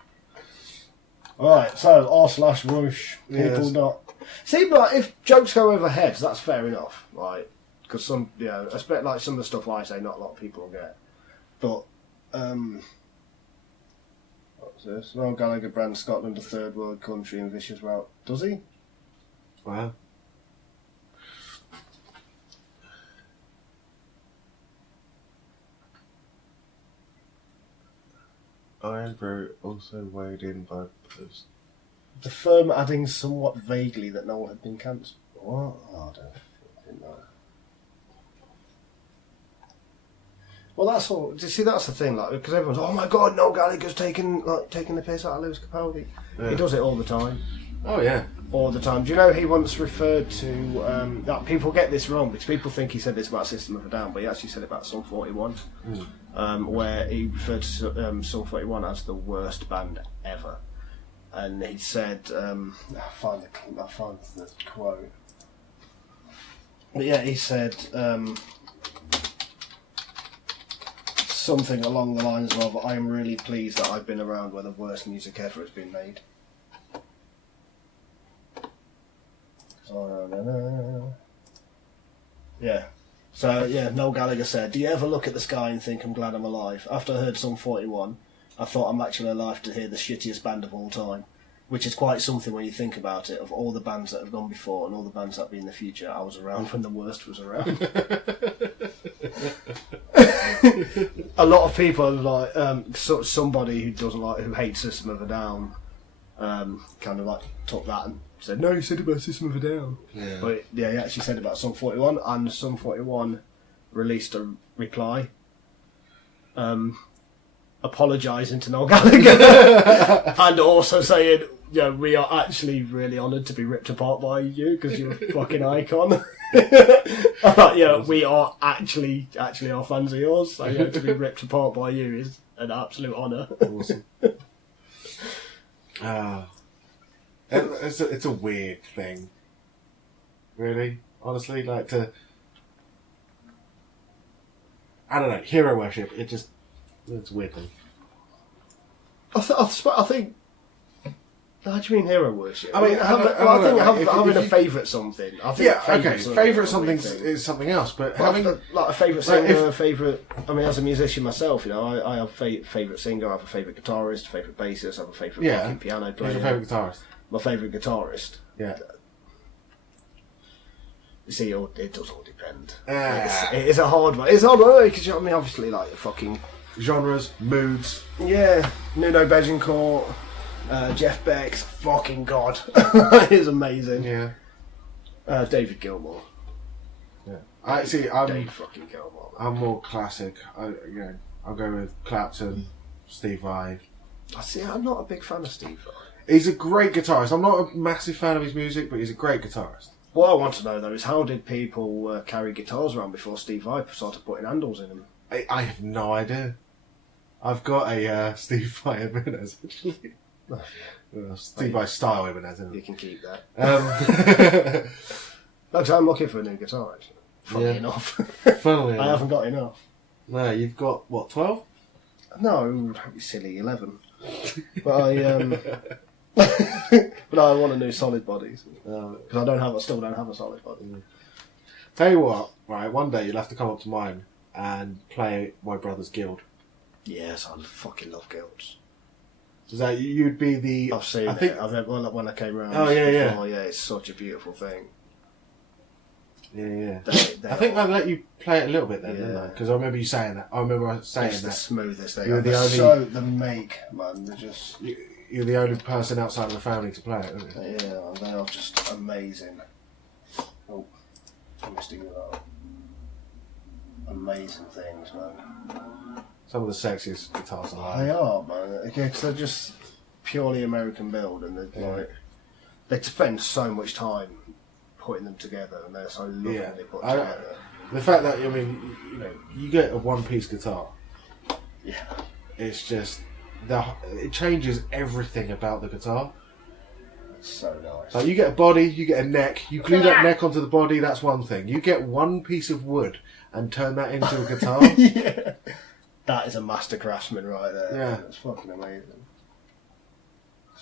Alright, so r/whoosh. People Yes. not. See, if jokes go over heads, that's fair enough, right? Because some, especially like some of the stuff I say, not a lot of people will get. But, what's this? Noel Gallagher brands Scotland a third world country in vicious route. Does he? Wow. Iron Brew also weighed in by post. The firm adding somewhat vaguely that Noel had been cancelled. What? Oh, I don't fucking know. Well, that's all. You see, that's the thing, because everyone's, oh my god, Noel Gallagher's taking the piss out of Lewis Capaldi. Yeah. He does it all the time. Oh yeah. All the time. Do you know he once referred to that people get this wrong because people think he said this about System of a Down, but he actually said it about Sum 41, where he referred to Sum 41 as the worst band ever, and he said, I'll find the quote. But yeah, he said something along the lines of, "I am really pleased that I've been around where the worst music ever has been made." Yeah. So, Noel Gallagher said, "Do you ever look at the sky and think, I'm glad I'm alive? After I heard Sum 41, I thought I'm actually alive to hear the shittiest band of all time." Which is quite something when you think about it. Of all the bands that have gone before and all the bands that will be in the future, I was around when the worst was around. A lot of people, somebody who doesn't who hates System of a Down, kind of took that and said, "No, you said about System of a Down." Yeah. But he actually said about Sum 41, and Sum 41 released a reply, apologising to Noel Gallagher, and also saying, we are actually really honoured to be ripped apart by you because you're a fucking icon. We are actually our fans of yours, so to be ripped apart by you is an absolute honour. Awesome. It's a weird thing, really. Honestly, I don't know, hero worship. It's a weird thing. I think. How do you mean hero worship? I mean, having a favourite something. I think favourite something is something else, but having like a favourite singer, a favourite. I mean, as a musician myself, you know, I have a favourite singer, I have a favourite guitarist, a favourite bassist, I have a favourite fucking piano player. Who's your favourite guitarist? My favourite guitarist. Yeah. You see, it does all depend. It is a hard one. It's hard one because I mean, obviously, like fucking genres, moods. Yeah, Nuno Betancourt. Jeff Beck's fucking god. He's amazing. Yeah. David Gilmour. Yeah. David fucking Gilmour. I'm more classic. I'll go with Clapton, Steve Vai. I'm not a big fan of Steve Vai. He's a great guitarist. I'm not a massive fan of his music, but he's a great guitarist. What I want to know though is how did people carry guitars around before Steve Vai started putting handles in them? I have no idea. I've got a Steve Vai Ibanez actually. Steve Vai style Ibanez. You can keep that. Look, I'm looking for a new guitar actually. Funnily enough. Funnily enough. I haven't got enough. No, you've got what, 12? No, don't be silly, 11. But but I want a new solid body because I still don't have a solid body. Tell you what, right? One day you'll have to come up to mine and play my brother's guild. Yes, I fucking love guilds. So that you'd be the. I've seen it. I've had one when I came round. Oh yeah. Oh yeah, it's such a beautiful thing. Yeah. I think I let you play it a little bit then, didn't I? Because I remember you saying that. It's the smoothest thing. You're the only. The make, man. They're just. You're the only person outside of the family to play it, aren't you? Yeah, they are just amazing. Oh, I'm sticking it up. Amazing things, man. Some of the sexiest guitars alive. They are, man. Because they're just purely American build, and they're like they spend so much time putting them together, and they're so lovingly put together. The fact that you get a one-piece guitar. Yeah. It's just it changes everything about the guitar. It's so nice. Like you get a body, you get a neck. You glue that neck onto the body. That's one thing. You get one piece of wood and turn that into a guitar. Yeah. That is a master craftsman right there. Yeah. It's fucking amazing.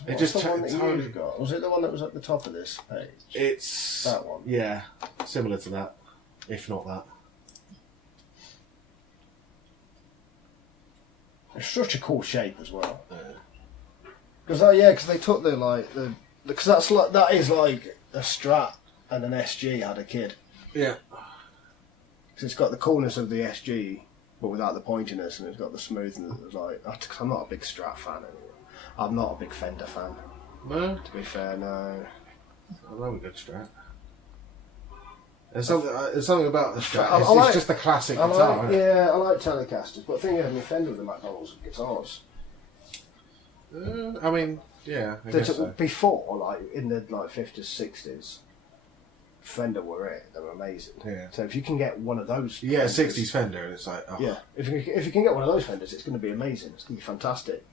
It just totally got. Was it the one that was at the top of this page? It's that one. Yeah, similar to that, if not that. It's such a cool shape as well. Because they took because that is like a Strat and an SG had a kid. Yeah. Because it's got the coolness of the SG, but without the pointiness, and it's got the smoothness. Cause I'm not a big Strat fan anymore. I'm not a big Fender fan. No? To be fair, no. I love a good Strat. There's something about the Strat. It's just a classic guitar. I like Telecasters, but the thing is, I mean, Fender with the McDonald's guitars. I mean, yeah. I guess so. Before, like in the 50s, 60s, Fender were it. They were amazing. Yeah. So if you can get one of those, you get a '60s Fender, and it's like, oh. Yeah. If you can get one of those Fenders, it's going to be amazing. It's going to be fantastic.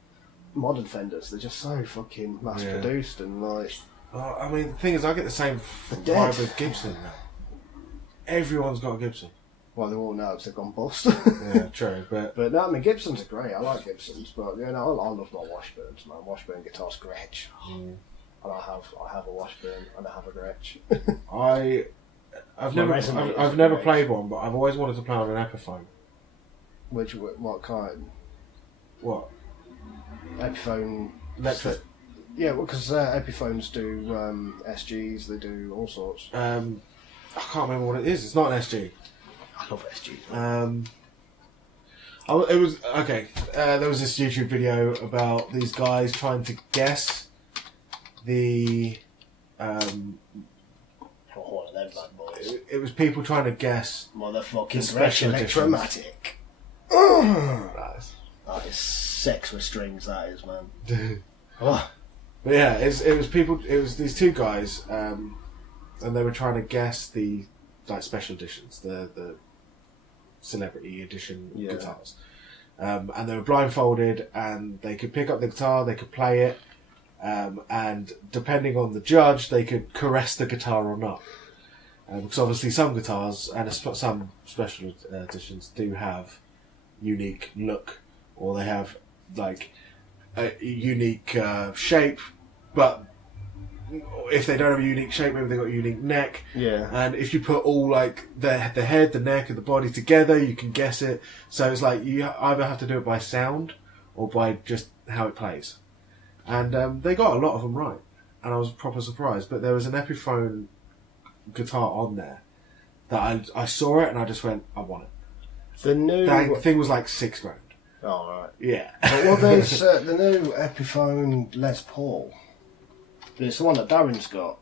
Modern Fenders, they're just so fucking mass produced and like. Oh, I mean, the thing is, I get the same vibe with Gibson now. Everyone's got a Gibson. Well, they're all now because they've gone bust. Yeah, true, but no, I mean Gibsons are great. I like Gibsons, but I love my Washburns. My Washburn guitar's Gretsch, and I have a Washburn and I have a Gretsch. I've never played one, but I've always wanted to play on an Epiphone. What kind? What? Epiphone. Electric. Yeah, because Epiphones do SGs. They do all sorts. I can't remember what it is. It's not an SG. I love SG. It was okay. There was this YouTube video about these guys trying to guess the. One of them bad boys. It was people trying to guess. Motherfucking special Electromatic. Nice. That is sex with strings. That is, man. Oh. But yeah, it was people. It was these two guys, and they were trying to guess the special editions, the celebrity edition guitars, and they were blindfolded, and they could pick up the guitar, they could play it, and depending on the judge, they could caress the guitar or not. Because obviously some guitars and some special editions do have unique look, or they have a unique shape, but if they don't have a unique shape, maybe they've got a unique neck. Yeah. And if you put all like the head, the neck, and the body together, you can guess it. So it's like you either have to do it by sound or by just how it plays. And they got a lot of them right, and I was proper surprised. But there was an Epiphone guitar on there that I saw it and I just went, I want it. The new That thing was like $6,000. Oh right. Yeah. But, well, there's the new Epiphone Les Paul. It's the one that Darren's got,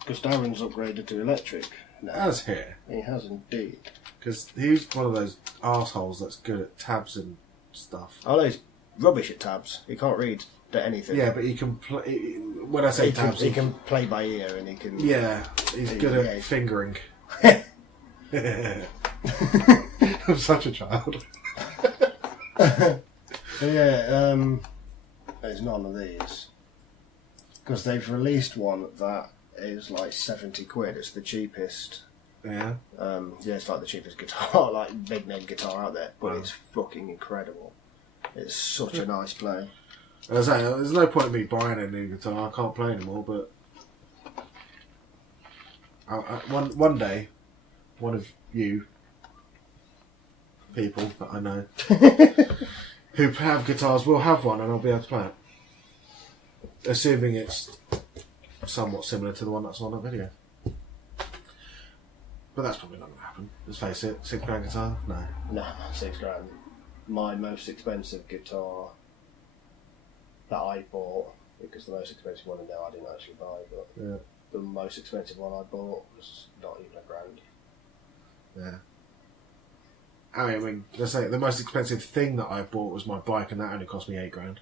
because Darren's upgraded to electric now. As here. He has indeed. Because he's one of those arseholes that's good at tabs and stuff. I know he's rubbish at tabs. He can't read anything. Yeah, but he can play. When I say tabs, he can play by ear, and he can. Yeah, he's good at fingering. I'm such a child. Yeah, there's none of these. Because they've released one that is like 70 quid. It's the cheapest. Yeah. Yeah, it's like the cheapest guitar, like big name guitar out there. But it's fucking incredible. It's such a nice play. As I say, there's no point in me buying a new guitar. I can't play anymore. But one day, one of you people that I know who have guitars will have one, and I'll be able to play it. Assuming it's somewhat similar to the one that's on that video. But that's probably not going to happen. Let's face it, £6 guitar? No. No, £6,000. My most expensive guitar that I bought, because the most expensive one in there I didn't actually buy, but Yeah. the most expensive one I bought was not even £1,000. Yeah. I mean, let's say the most expensive thing that I bought was my bike, and that only cost me £8,000.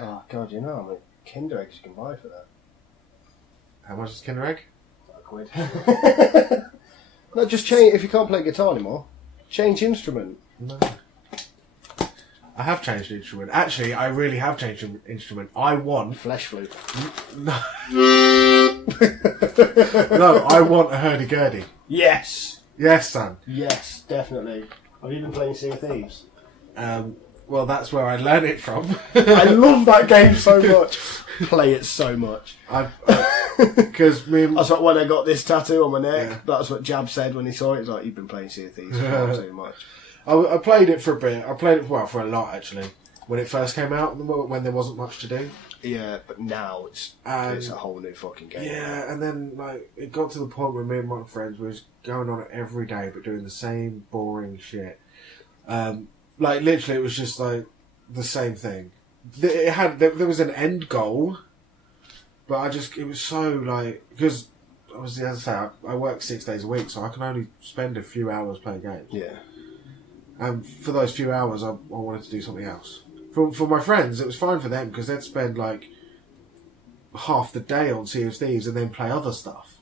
Oh god, you know how many Kinder eggs you can buy for that? How much is Kinder Egg? £5. No, just change. If you can't play guitar anymore, change instrument. No. I have changed instrument. Actually, I really have changed instrument. I want... Flesh flute. No. No, I want a hurdy-gurdy. Yes! Yes, son. Yes, definitely. Have you been playing Sea of Thieves? Well, that's where I learned it from. I love that game so much. Play it so much. Because That's what when I got this tattoo on my neck. Yeah. That's what Jab said when he saw it. He's like, "You've been playing Sea of Thieves far too much." I played it for a bit. I played it for a lot actually. When it first came out, when there wasn't much to do. Yeah, but now it's a whole new fucking game. Yeah, and then like it got to the point where me and my friends was going on it every day, but doing the same boring shit. Like literally, it was just like the same thing. There was an end goal, but it was so like because obviously as I say, I work 6 days a week, so I can only spend a few hours playing games. Yeah. And for those few hours, I wanted to do something else. For my friends, it was fine for them because they'd spend like half the day on Sea of Thieves and then play other stuff.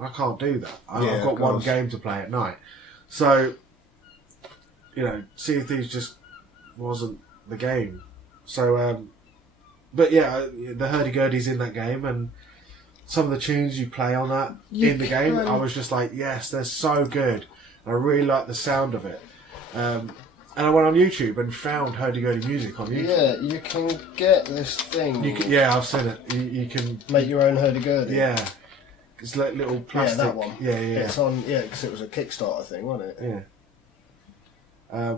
I can't do that. I've got one game to play at night. So, Sea of Thieves just wasn't the game. So, but yeah, the hurdy-gurdy's in that game, and some of the tunes you play on that in the game, I was just like, yes, they're so good. I really like the sound of it. And I went on YouTube and found hurdy-gurdy music on YouTube. Yeah, you can get this thing. I've seen it. You can make your own hurdy-gurdy. Yeah. It's like little plastic. Yeah, that one. Yeah. It's on, because it was a Kickstarter thing, wasn't it? Yeah.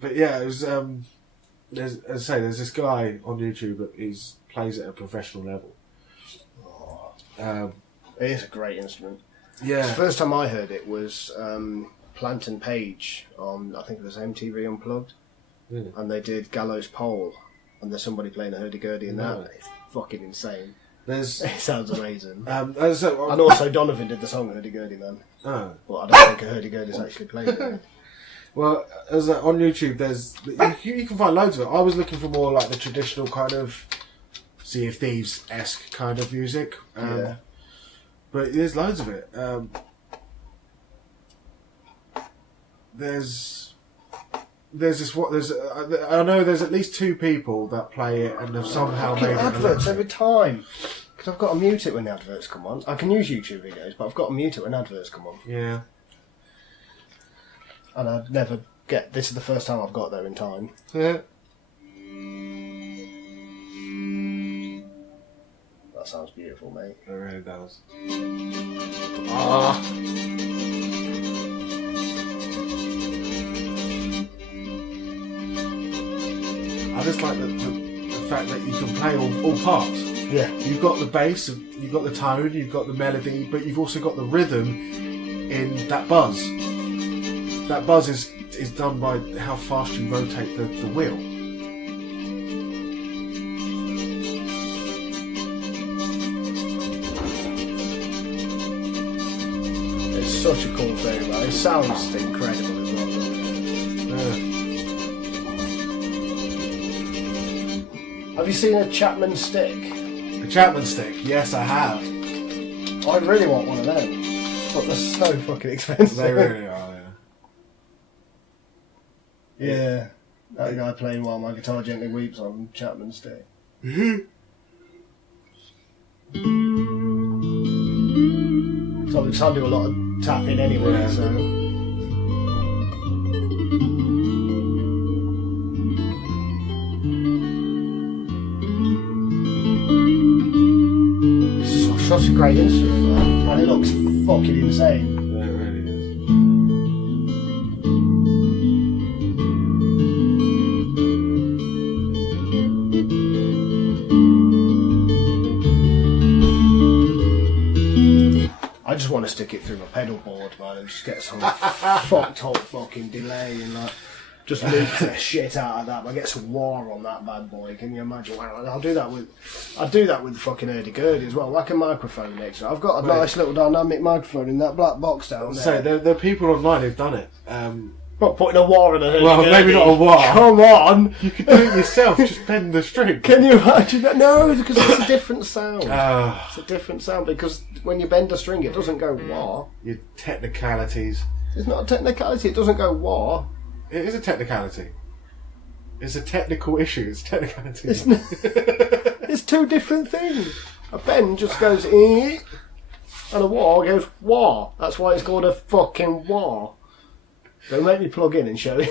But yeah, it was, as I say, there's this guy on YouTube that plays at a professional level. It is a great instrument. Yeah. The first time I heard it was Plant and Page on, I think it was MTV Unplugged, and they did Gallows Pole, and there's somebody playing a hurdy-gurdy in that. It's fucking insane. It sounds amazing. And also Donovan did the song Hurdy-Gurdy Man. Oh. But I don't think a hurdy-gurdy's actually played it. Well, on YouTube, you can find loads of it. I was looking for more like the traditional kind of Sea of Thieves-esque kind of music. But there's loads of it. There's this I know there's at least 2 people that play it and have somehow made adverts every time. Because I've got to mute it when the adverts come on. I can use YouTube videos, but I've got to mute it when adverts come on. Yeah. And I've never This is the first time I've got there in time. Yeah. That sounds beautiful, mate. It really does. Ah. I just like the fact that you can play all parts. Yeah. You've got the bass, you've got the tone, you've got the melody, but you've also got the rhythm in that buzz. That buzz is done by how fast you rotate the wheel. It's such a cool thing, man. It sounds incredible as well, doesn't it? Yeah. Have you seen a Chapman stick? A Chapman stick? Yes, I have. I really want one of them, but they're so fucking expensive. They really are, yeah. That guy playing while my guitar gently weeps on Chapman stick. So we can do a lot of tapping anyway, Yeah. so... Such a great instrument, man. And it looks fucking insane. Yeah, it really is. I just want to stick it through my pedal board, man, and just get some fucked up fucking delay and like just loop the shit out of that. I get some war on that bad boy. Can you imagine? I'll do that with the fucking hurdy-gurdy as well. Whack a microphone next to it. I've got a nice little dynamic microphone in that black box down there. So there are people online who've done it. Not putting a war on a hurdy-gurdy. Well, maybe not a war. Come on! You could do it yourself, just bend the string. Can you imagine that? No, because it's a different sound. Ah. It's a different sound because when you bend a string, it doesn't go wah. Your technicalities. It's not a technicality. It doesn't go wah. It is a technicality. It's a technical issue. It's technicality. It's two different things. A bend just goes and a wah goes wah. That's why it's called a fucking wah. Don't make me plug in and show you.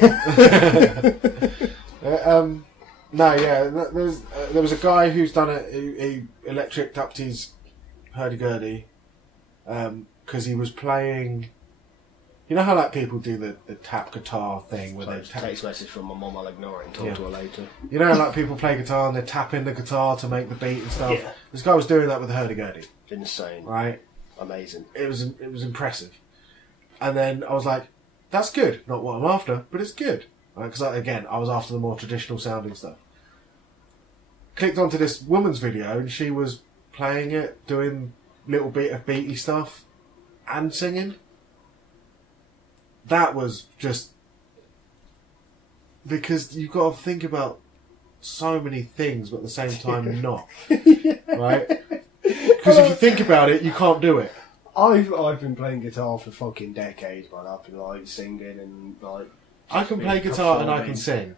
No, yeah. There was a guy who's done it. He electricked up to his hurdy-gurdy because he was playing. You know how like people do the tap guitar thing where they tap. Text message from my mum. I'll ignore it and talk to her later. You know, like people play guitar and they're tapping the guitar to make the beat and stuff. Yeah. This guy was doing that with a hurdy-gurdy. Insane. Right. Amazing. It was impressive. And then I was like, that's good. Not what I'm after, but it's good. Because again, I was after the more traditional sounding stuff. Clicked onto this woman's video and she was playing it, doing little bit of beaty stuff and singing. That was just because you've got to think about so many things, but at the same time not. Right? Because if you think about it, you can't do it. I've been playing guitar for fucking decades, man. I've been like singing and like. I can play guitar and I can sing,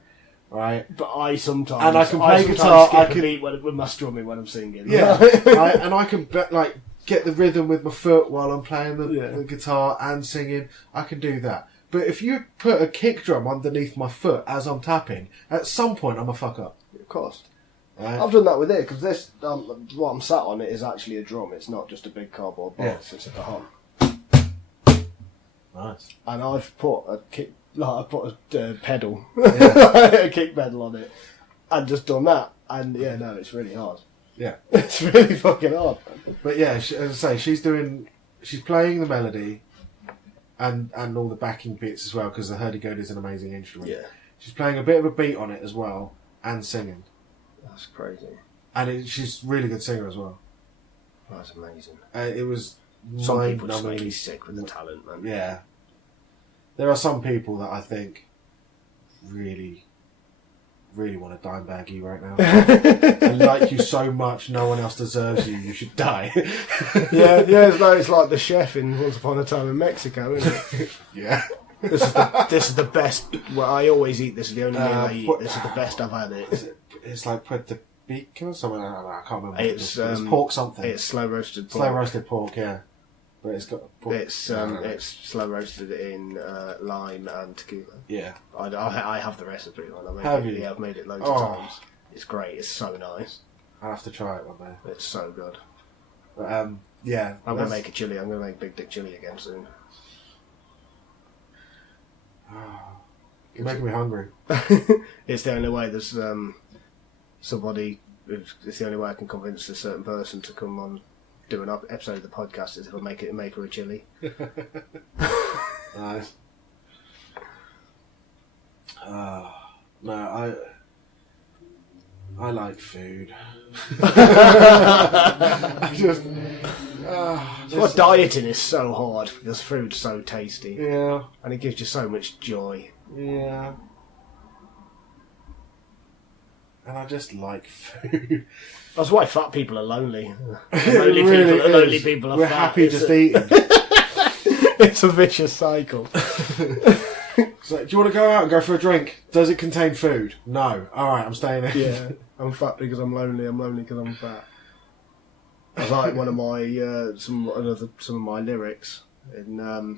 right? But I sometimes and I can play guitar. I can beat with my strumming when I'm singing. Yeah, right? And I can like get the rhythm with my foot while I'm playing the guitar and singing. I can do that. But if you put a kick drum underneath my foot as I'm tapping, at some point I'm a fuck up. Of course. Right? I've done that with it because this what I'm sat on it is actually a drum. It's not just a big cardboard box. Yeah. It's a hum. Nice. And I've put a kick, like I put a pedal, a kick pedal on it, and just done that. And yeah, no, it's really hard. Yeah, it's really fucking hard. But yeah, as I say, she's playing the melody, and all the backing bits as well because the hurdy-gurdy is an amazing instrument. Yeah, she's playing a bit of a beat on it as well and singing. That's crazy. And she's a really good singer as well. That's amazing. It was some people just make me sick with the talent, man. Yeah. There are some people that I think really, really want to dime bag you right now. And like you so much, no one else deserves you. You should die. yeah. It's like the chef in Once Upon a Time in Mexico, isn't it? Yeah. This is the best. Well, I always eat this. Is the only meal I eat. This is the best I've had. It's like Puerto Rico or something. I can't remember. It's pork something. It's slow roasted pork. Slow roasted pork. Yeah, But it's got... It's slow roasted in lime and tequila. Yeah. I have the recipe. Have you? Yeah, I've made it loads of times. It's great. It's so nice. I'll have to try it one day. It's so good. But, yeah. I'm going to make a chili. I'm going to make Big Dick chili again soon. You're making me hungry. It's the only way. There's somebody... It's the only way I can convince a certain person to come on, do an episode of the podcast is if I make her a chili. Nice. No, I like food. Well, dieting is so hard because food's so tasty. Yeah. And it gives you so much joy. Yeah. And I just like food. That's why fat people are lonely. Lonely people are We're fat. happy just eating. It's a vicious cycle. It's like, do you want to go out and go for a drink? Does it contain food? No. Alright, I'm staying in. Yeah. I'm fat because I'm lonely. I'm lonely because I'm fat. I like one of my some of my lyrics in a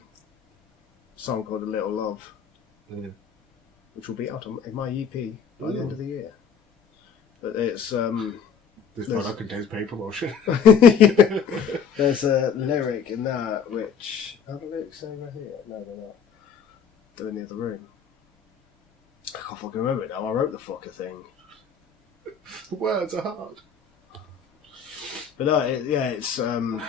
song called "A Little Love," which will be out in my EP by the end of the year. But it's this product contains paper motion. There's a lyric in that which are the lyrics over here? No, they're not. They're in the other room. I can't fucking remember it now. I wrote the fucker thing. Words are hard. But no, it's I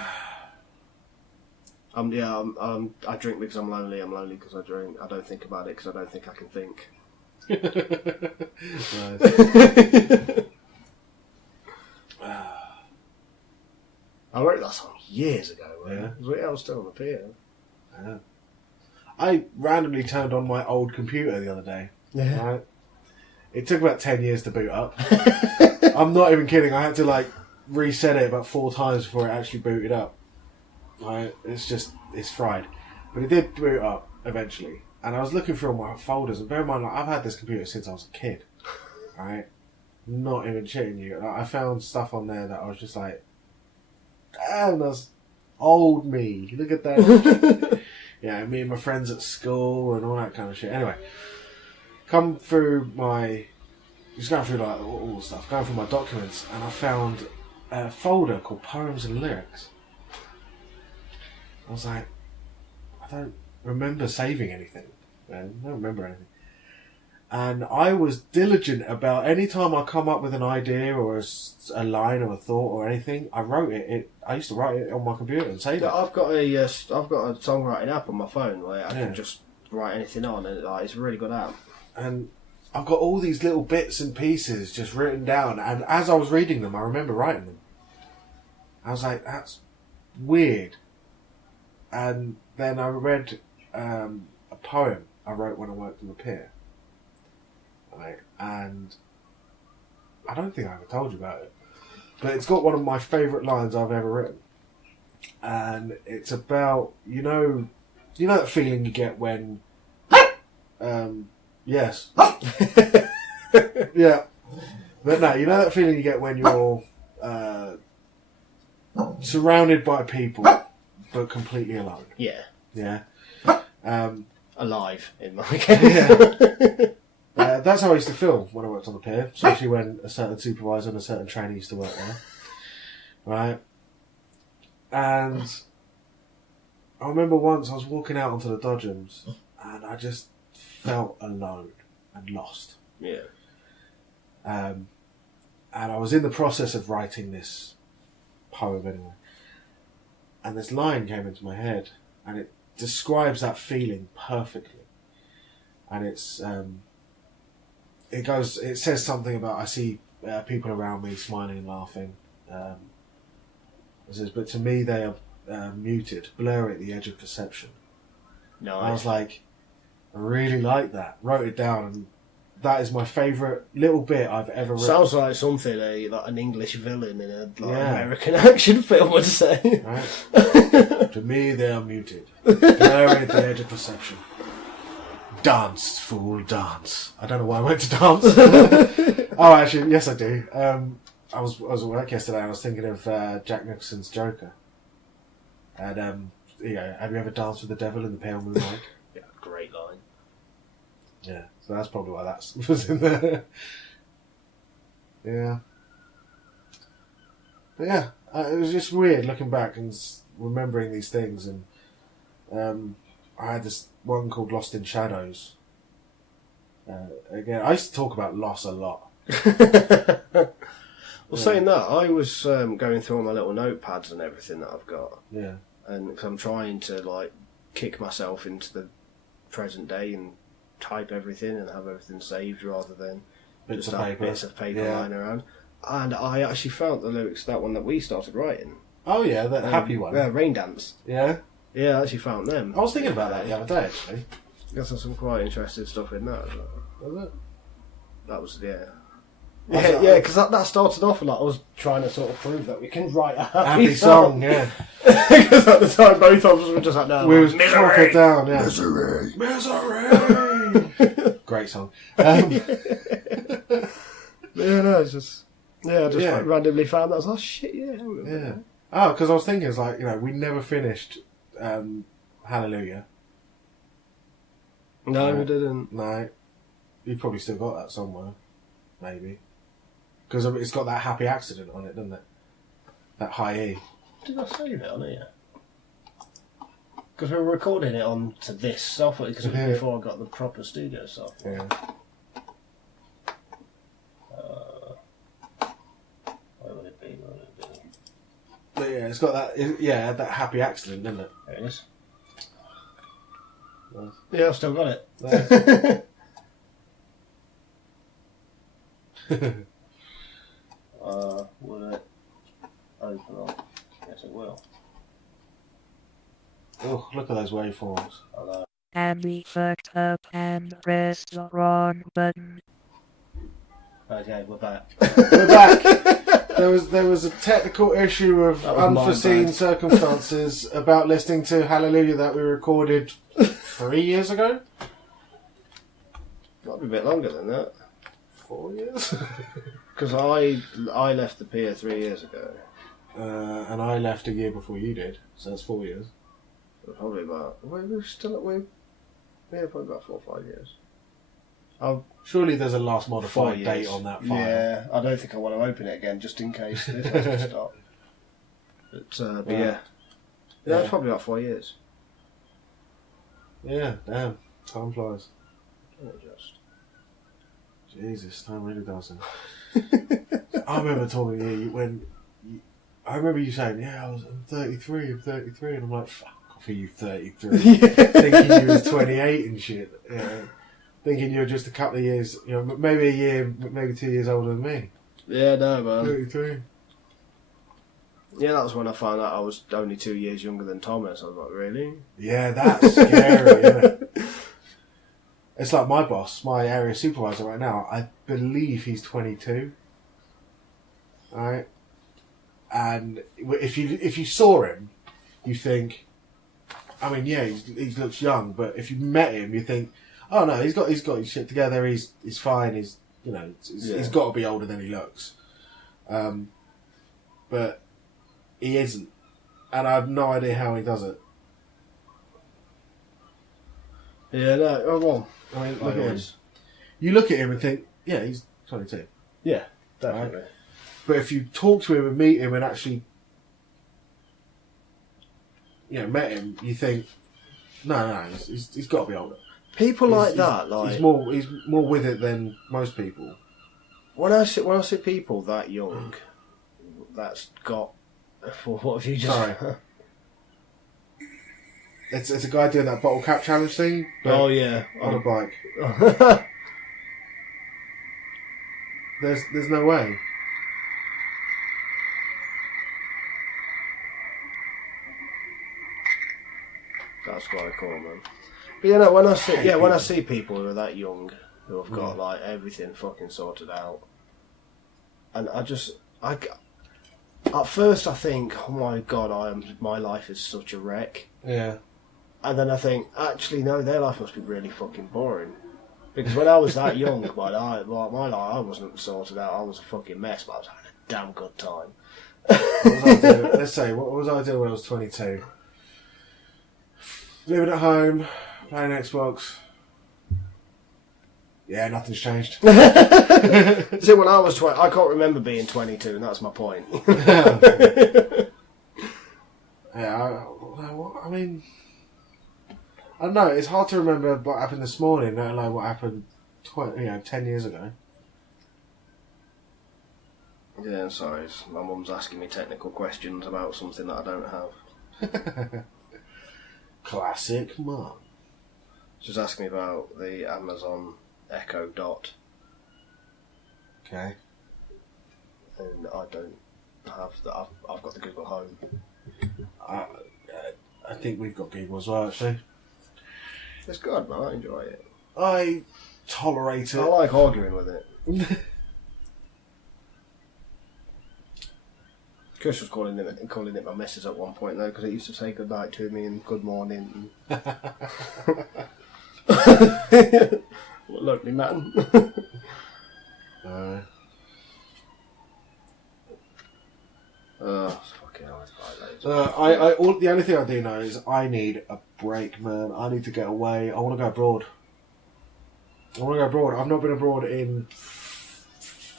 drink because I'm lonely. I'm lonely because I drink. I don't think about it because I don't think I can think. I wrote that song years ago. Man. Yeah, I was still on the piano. Yeah. I randomly turned on my old computer the other day. Yeah. Right? It took about 10 years to boot up. I'm not even kidding. I had to reset it about 4 times before it actually booted up. Right? It's fried. But it did boot up eventually. And I was looking through all my folders. And bear in mind, I've had this computer since I was a kid. Right? Not even shitting you. I found stuff on there that I was just like, damn, that's old me. Look at that. Yeah, me and my friends at school and all that kind of shit. Anyway, just going through all the stuff, going through my documents, and I found a folder called Poems and Lyrics. I was like, I don't remember saving anything. I don't remember anything. And I was diligent about any time I come up with an idea or a line or a thought or anything, I wrote it. I used to write it on my computer and save it. I've got a songwriting app on my phone where I can just write anything on, and it's a really good app. And I've got all these little bits and pieces just written down, and as I was reading them, I remember writing them. I was like, that's weird. And then I read a poem I wrote when I worked in the pier. Right? And I don't think I ever told you about it, but it's got one of my favourite lines I've ever written. And it's about, you know that feeling you get when... yes. Yeah. But no, you know that feeling you get when you're surrounded by people, but completely alone. Yeah. Yeah. Alive, in my case. Yeah. That's how I used to feel when I worked on the pier, especially when a certain supervisor and a certain trainee used to work there. Right? And I remember once I was walking out onto the dodgems and I just felt alone and lost. Yeah. And I was in the process of writing this poem anyway. And this line came into my head and it describes that feeling perfectly. And it says something about, I see people around me smiling and laughing. It says, but to me they are muted, blurry at the edge of perception. No, I was like, I really like that. Wrote it down, and that is my favourite little bit I've ever written. Sounds like something like an English villain in an American action film would say. Right. To me they are muted, blurry at the edge of perception. Dance, fool, dance. I don't know why I went to dance. Oh, actually, yes I do. I was at work yesterday and I was thinking of Jack Nicholson's Joker. And have you ever danced with the devil in the pale moonlight? Yeah, great line. Yeah, so that's probably why that was in there. Yeah. But yeah, it was just weird looking back and remembering these things. And I had this one called Lost in Shadows. Again, I used to talk about loss a lot. Well, saying that, I was going through all my little notepads and everything that I've got. Yeah. And cause I'm trying to, like, kick myself into the present day and type everything and have everything saved rather than Bits just of have paper. bits of paper lying around. And I actually found the lyrics to that one that we started writing. Oh, yeah, that happy one. Yeah, Rain Dance. Yeah? Yeah, I actually found them. I was thinking about that the other day, actually. Got some quite interesting stuff in that as well. Was it? That was, yeah. Yeah, because that started off like I was trying to sort of prove that we can write a happy song, yeah. Because at the time both of us were just like, no, we was misery. chocolate down, yeah. Misery. Great song. Yeah, no, it's just I just like, randomly found that. I was like, oh shit, yeah. Oh, because I was thinking, it's like, we never finished Hallelujah. No, we didn't. No. You've probably still got that somewhere. Maybe. Because it's got that happy accident on it, doesn't it? That high E. Did I save it on here? Because we were recording it on to this software, because it was before I got the proper studio software. Yeah. Where would it be? But yeah, it's got that, that happy accident, doesn't it? There it is. Nice. Yeah, I've still got it. Nice. Will it open up? Yes, it will. Oh, look at those waveforms. Hello. Andy fucked up and pressed the wrong button. Okay, we're back. We're back. There was a technical issue of That was unforeseen bad. circumstances about listening to Hallelujah that we recorded 3 years ago. Might be a bit longer than that. 4 years. Because I left the pier 3 years ago. And I left a year before you did, so that's 4 years. So probably about. We're still at probably about 4 or 5 years. Surely there's a last 4 modified years. date on that file. Yeah, I don't think I want to open it again just in case this has to stop. But yeah, it's probably about 4 years. Yeah, damn. Time flies. Just. Jesus, time really doesn't. I remember talking to you I remember you saying, I'm 33, I'm 33, and I'm like, fuck off, are you 33? Thinking you was 28 and shit. Yeah. Thinking you were just a couple of years, maybe a year, maybe 2 years older than me. Yeah, no, man. 33. Yeah, that was when I found out I was only 2 years younger than Thomas. I was like, really? Yeah, that's scary, isn't it? It's like my boss, my area supervisor right now, I believe he's 22. Alright? And if you saw him, you think, I mean, yeah, he looks young, but if you met him, you think, oh no, he's got his shit together, he's fine, he's got to be older than he looks. But he isn't. And I have no idea how he does it. Yeah, no, well, I mean, look at him. You look at him and think, yeah, he's 22. Yeah, definitely. Right? But if you talk to him and meet him and actually, met him, you think, no, he's got to be older. People like that, like he's more with it than most people. When I see people that young, that's got. What have you just? Sorry. It's a guy doing that bottle cap challenge thing. Oh yeah, on a bike. There's no way. That's quite cool, man. But when I see people who are that young, who have got like everything fucking sorted out, and at first I think, oh my god, my life is such a wreck. Yeah. And then I think, actually, no, their life must be really fucking boring. Because when I was that young, my life, I wasn't sorted out. I was a fucking mess, but I was having a damn good time. What was I doing? Let's say, what was I doing when I was 22? living at home, playing Xbox. Yeah, nothing's changed. See, when I was 20, I can't remember being 22, and that's my point. Yeah, I mean, I don't know. It's hard to remember what happened this morning, let alone what happened 10 years ago. Yeah, I'm sorry. My mum's asking me technical questions about something that I don't have. Classic mum. She's asking me about the Amazon Echo Dot. Okay. And I don't have that. I've got the Google Home. I think we've got Google as well, actually. It's good, man. I enjoy it. I tolerate it. I like arguing with it. Chris was calling it my missus at one point though, because it used to say good night to me and good morning. Lovely man. Fucking hell, it's the only thing I do know is I need a break, man. I need to get away. I want to go abroad. I've not been abroad in.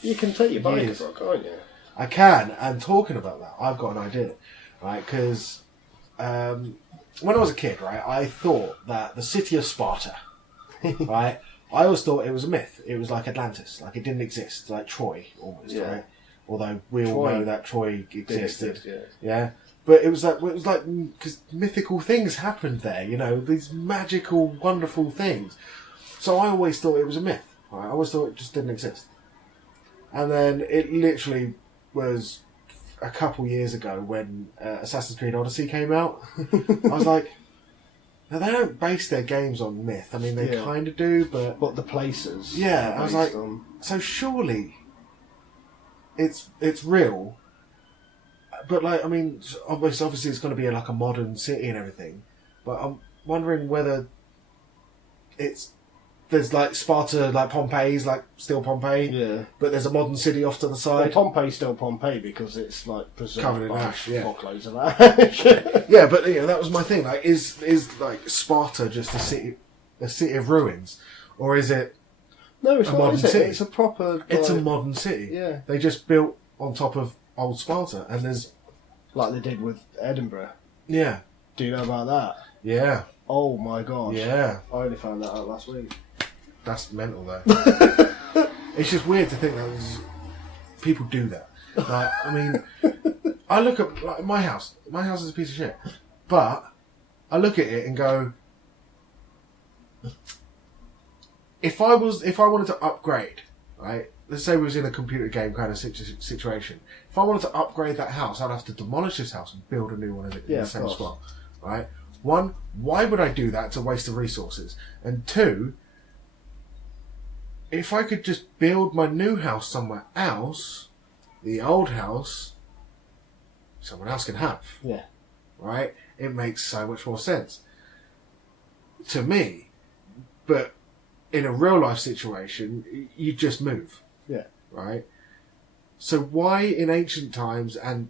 You can take your bike years. abroad, can't you? I can, and talking about that, I've got an idea, right? Because when I was a kid, right, I thought that the city of Sparta, right, I always thought it was a myth. It was like Atlantis, like it didn't exist, like Troy almost, right? Although we all know that Troy existed, yeah. But it was like because mythical things happened there, you know, these magical, wonderful things. So I always thought it was a myth. Right? I always thought it just didn't exist. And then it literally was a couple years ago when Assassin's Creed Odyssey came out. I was like, now they don't base their games on myth. I mean, they kind of do, but the places. Yeah, I was like, so surely it's real. But like, I mean, obviously it's going to be like a modern city and everything. But I'm wondering whether there's like Sparta, like Pompeii's like still Pompeii. Yeah. But there's a modern city off to the side. Well, Pompeii's still Pompeii because it's like preserved covered in by ash. Yeah. fuckloads of ash. Yeah, but you know, that was my thing. Like, is like Sparta just a city of ruins, or is it? No, it's a not. modern city. It's a proper. Like, it's a modern city. Yeah. They just built on top of old Sparta, and there's like they did with Edinburgh. Yeah. Do you know about that? Yeah. Oh my gosh. Yeah. I only found that out last week. That's mental, though. It's just weird to think that people do that. Like, I mean, I look at like, my house. My house is a piece of shit, but I look at it and go, if I wanted to upgrade, right? Let's say we was in a computer game kind of situation. If I wanted to upgrade that house, I'd have to demolish this house and build a new one in the same spot, right? One, why would I do that? It's a waste of resources. And two, if I could just build my new house somewhere else, the old house, someone else can have. Yeah. Right? It makes so much more sense to me. But in a real life situation, you just move. Yeah. Right? So why in ancient times and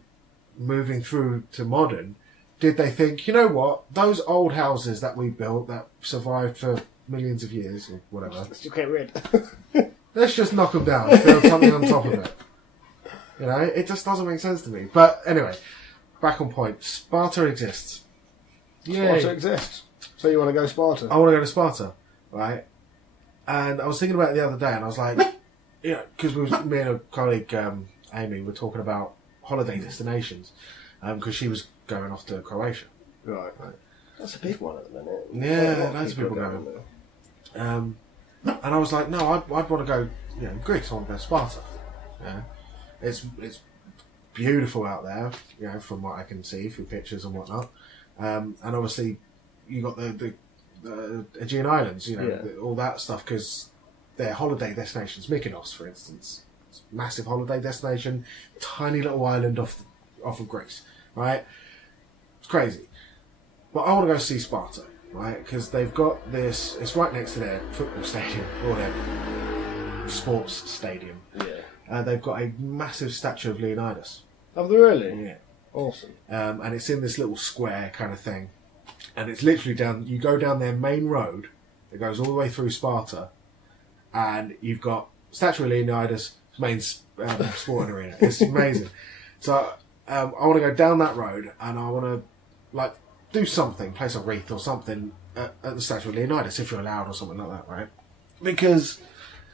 moving through to modern, did they think, you know what, those old houses that we built that survived for millions of years or whatever, let's just get rid. Let's just knock them down, build something on top of it. You know, it just doesn't make sense to me. But anyway, back on point. Sparta exists. Sparta exists. So you want to go Sparta? I want to go to Sparta, right? And I was thinking about it the other day, and I was like, you know, because me and a colleague, Amy, were talking about holiday destinations, because she was going off to Croatia. Right. That's a big one at the minute. Yeah, loads of people going. And I was like, no, I'd want to go, you know, Greece. I want to go to Sparta. Yeah, it's beautiful out there, you know, from what I can see through pictures and whatnot. And obviously, you got the Aegean Islands, you know, all that stuff, because they're holiday destinations. Mykonos, for instance, it's a massive holiday destination, tiny little island off of Greece, right? It's crazy. But I want to go see Sparta, right? Because they've got this, it's right next to their football stadium, or their sports stadium. Yeah. They've got a massive statue of Leonidas. Have they really? Yeah. Awesome. And it's in this little square kind of thing. and it's literally down. You go down their main road that goes all the way through Sparta, and you've got Statue of Leonidas, main sporting arena. It's amazing. So I want to go down that road, and I want to like do something, place a wreath or something at the Statue of Leonidas, if you're allowed, or something like that, right? Because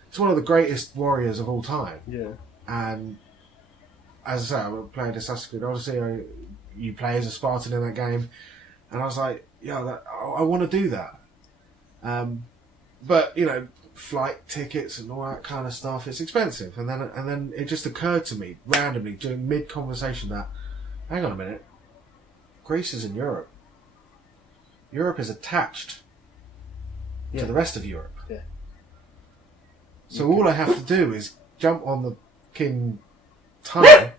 it's one of the greatest warriors of all time. Yeah. And as I say, I'm playing Assassin's Creed Odyssey. You play as a Spartan in that game, and I was like, yeah, I want to do that. But you know, flight tickets and all that kind of stuff, it's expensive. And then it just occurred to me randomly during mid conversation that, hang on a minute, Greece is in Europe. Europe is attached to the rest of Europe. Yeah. So all I have to do is jump on the King tunnel.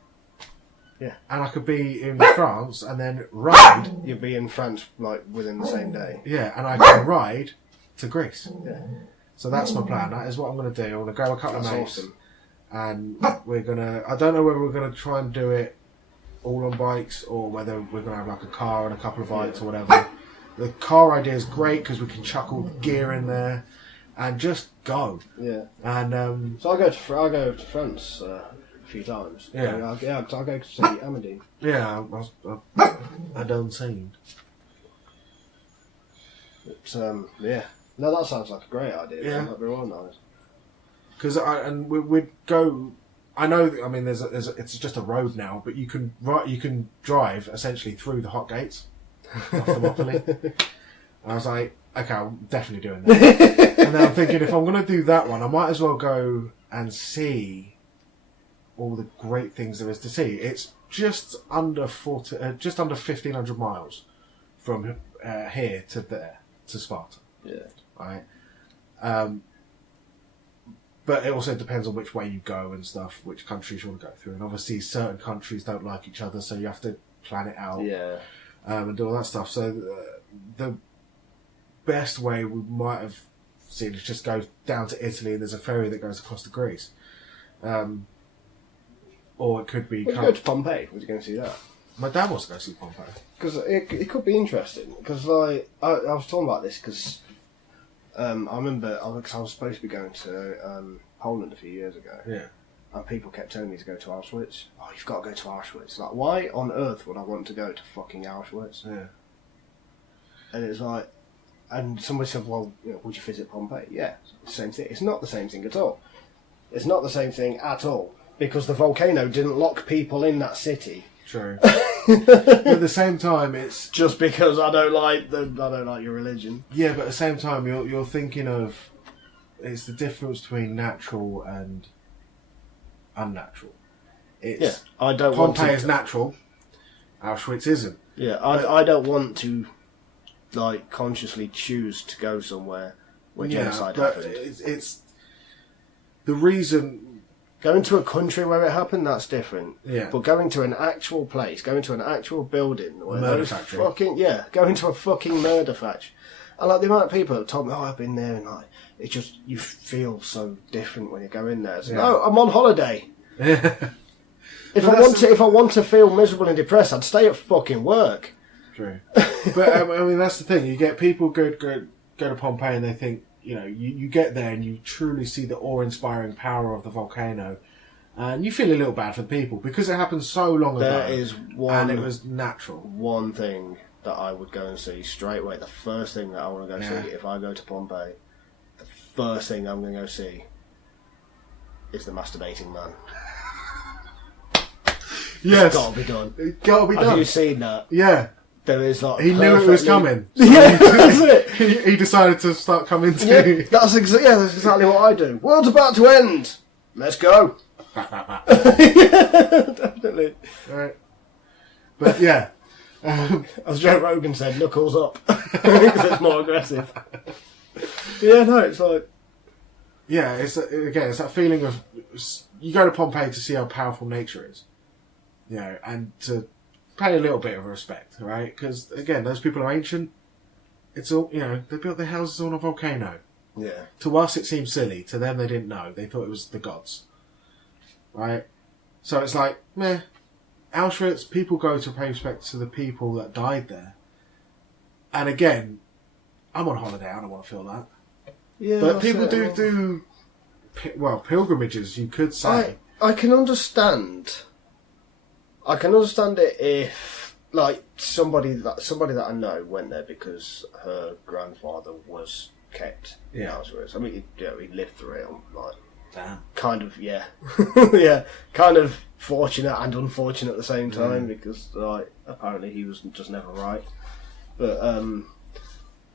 Yeah. And I could be in France and then ride. You'd be in France like within the same day. Yeah, and I can ride to Greece. Yeah. So that's my plan. That is what I'm going to do. I'm going to grab a couple of mates. Awesome. And we're going to... I don't know whether we're going to try and do it all on bikes or whether we're going to have like a car and a couple of bikes or whatever. The car idea is great because we can chuck all the gear in there and just go. Yeah. And so I go to France a few times. Yeah. I go to see Amadine. Yeah, I don't see. But yeah. No, that sounds like a great idea. Yeah. That'd be real nice. Because we'd go. I know. I mean, it's just a road now, but you can drive essentially through the hot gates of Thermopylae. And I was like, okay, I'm definitely doing that. And then I'm thinking, if I'm going to do that one, I might as well go and see all the great things there is to see. It's just under 1,500 miles from here to there to Sparta. Yeah. Right. But it also depends on which way you go and stuff, which countries you want to go through. And obviously certain countries don't like each other, so you have to plan it out. Yeah. And do all that stuff. So the best way we might have seen is just go down to Italy and there's a ferry that goes across to Greece. Or it could be... Would you go to Pompeii? Would you go and see that? My dad wants to go see Pompeii. Because it could be interesting. Because like I was talking about this because I remember I was supposed to be going to Poland a few years ago. Yeah. And people kept telling me to go to Auschwitz. Oh, you've got to go to Auschwitz. Like, why on earth would I want to go to fucking Auschwitz? Yeah. And it's like, and somebody said, well, you know, would you visit Pompeii? Yeah, it's the same thing. It's not the same thing at all. It's not the same thing at all. Because the volcano didn't lock people in that city. True. But at the same time, it's just because I don't like your religion. Yeah, but at the same time, you're thinking of it's the difference between natural and unnatural. It's I don't Pompeii want to, is natural. Auschwitz isn't. Yeah, I don't want to like consciously choose to go somewhere where genocide happened. It's the reason. Going to a country where it happened, that's different. Yeah. But going to an actual place, going to an actual building, where murder factory. Going to a fucking murder factory. And like the amount of people that told me, oh, I've been there, and like it just you feel so different when you go in there. It's like, oh, I'm on holiday. If I want to feel miserable and depressed, I'd stay at fucking work. True. But I mean, that's the thing. You get people go to Pompeii and they think, you know, you get there and you truly see the awe-inspiring power of the volcano, and you feel a little bad for the people because it happened so long ago. There is one, and it was natural. One thing that I would go and see straight away. The first thing that I want to go see if I go to Pompeii, the first thing I'm going to go see is the masturbating man. Yes, it's got to be done. It's got to be done. Have you seen that? Yeah. There is like he knew it was coming. Yeah, that's it. He decided to start coming too. Yeah, that's exactly what I do. World's about to end. Let's go. Definitely. Right. But yeah, as Joe Rogan said, knuckles up because it's more aggressive. Yeah, no, it's like it's that feeling of you go to Pompeii to see how powerful nature is, you know, and to pay a little bit of respect, right? Because again, those people are ancient. It's all, you know, they built their houses on a volcano. Yeah. To us, it seems silly. To them, they didn't know. They thought it was the gods, right? So it's like, meh. Auschwitz, people go to pay respect to the people that died there. And again, I'm on holiday. I don't want to feel that. Yeah, But people do pilgrimages. You could say. I can understand. I can understand it if, like, somebody that I know went there because her grandfather was kept in Auschwitz. I mean, he lived through it. Like, Damn. Kind of, yeah, yeah, kind of fortunate and unfortunate at the same time because, like, apparently he was just never right. But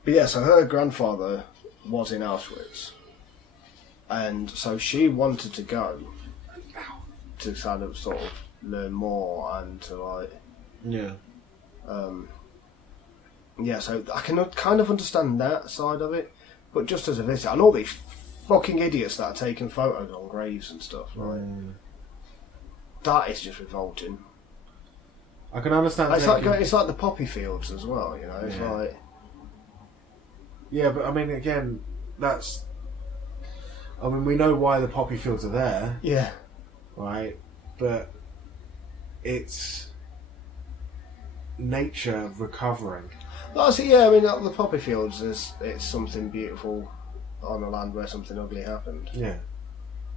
yeah, so her grandfather was in Auschwitz, and so she wanted to go to kind of sort of learn more and to like, so I can kind of understand that side of it, but just as a visitor, and all these fucking idiots that are taking photos on graves and stuff, like that is just revolting. I can understand. It's like the poppy fields as well, you know. It's like, yeah, but I mean, again, we know why the poppy fields are there, right? But it's nature recovering. I mean, the poppy fields it's something beautiful on a land where something ugly happened. Yeah,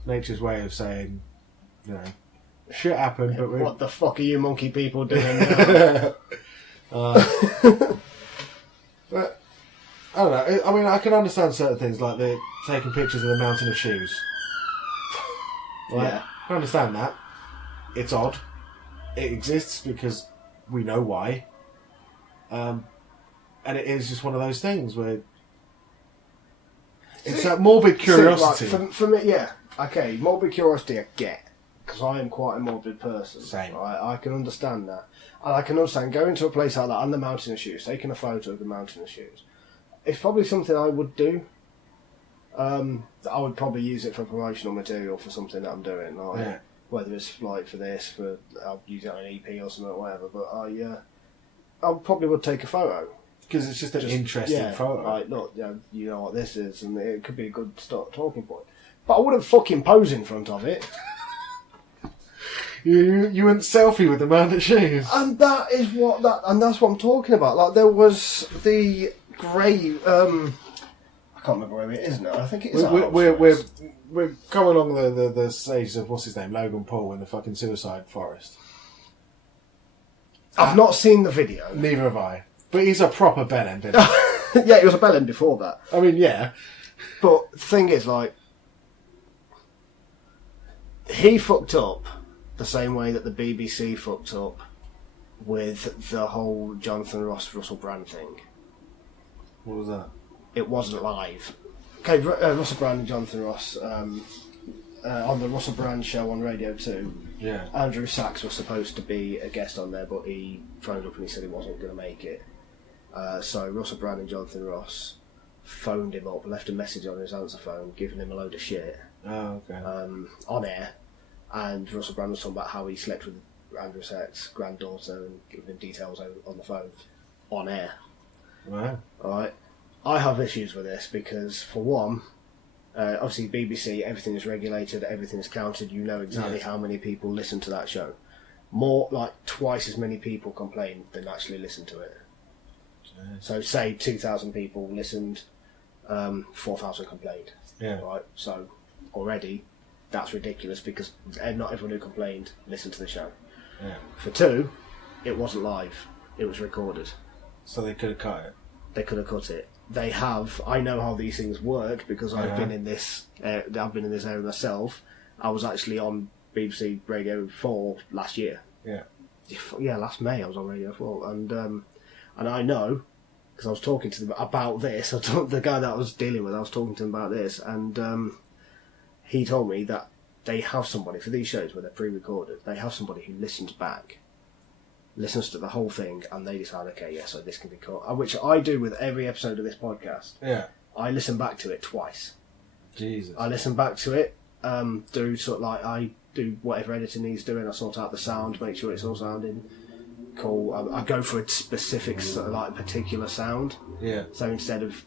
nature's way of saying, you know, shit happened, but what the fuck are you monkey people doing now? But I don't know. I mean, I can understand certain things like the taking pictures of the mountain of shoes. Right? Yeah, I understand that. It's odd. It exists because we know why. And it is just one of those things where it's that morbid curiosity. Like, for me, yeah, okay, morbid curiosity I get. Because I am quite a morbid person. Same. Right? I can understand that. And I can understand going to a place like that on the mountain of shoes, taking a photo of the mountain of shoes. It's probably something I would do. I would probably use it for promotional material for something that I'm doing. Like, whether it's like for this, I'll use it on an EP or something or whatever. But I probably would take a photo. Because it's just an interesting photo. Like, look, you know what this is, and it could be a good talking point. But I wouldn't fucking pose in front of it. You went selfie with the man at shoes, and that's what I'm talking about. Like, there was the grave. I can't remember where it is now. I think it is. We're coming along the stage of what's his name, Logan Paul, in the fucking suicide forest. I've not seen the video. Neither have I. But he's a proper bellend, isn't he? Yeah, he was a bellend before that. I mean, yeah. But the thing is, like, he fucked up the same way that the BBC fucked up with the whole Jonathan Ross, Russell Brand thing. What was that? It wasn't live. Okay, Russell Brand and Jonathan Ross, on the Russell Brand show on Radio 2, Andrew Sachs was supposed to be a guest on there, but he phoned up and he said he wasn't going to make it. So Russell Brand and Jonathan Ross phoned him up, left a message on his answer phone, giving him a load of shit. Oh, okay. On air. And Russell Brand was talking about how he slept with Andrew Sachs' granddaughter and giving him details on the phone. On air. Wow. Alright. I have issues with this because, for one, obviously BBC, everything is regulated, everything is counted, you know exactly how many people listen to that show. More, like, twice as many people complain than actually listen to it. So, say 2,000 people listened, 4,000 complained. Yeah. Right? So, already, that's ridiculous because not everyone who complained listened to the show. Yeah. For two, it wasn't live, it was recorded. So they could have cut it. They could have cut it. They have. I know how these things work because I've been in this. I've been in this area myself. I was actually on BBC Radio 4 last year. Yeah. Yeah, last May I was on Radio 4, and I know because I was talking to them about this. The guy that I was dealing with, I was talking to him about this, and he told me that they have somebody for these shows where they're pre-recorded. They have somebody who listens back. Listens to the whole thing and they decide, okay, yeah, so this can be cut. Which I do with every episode of this podcast. Yeah. I listen back to it twice. Jesus. I listen back to it, do sort of like, I do whatever editing needs doing, I sort out the sound, make sure it's all sounding cool. I go for a specific, sort of like, particular sound. Yeah. So instead of,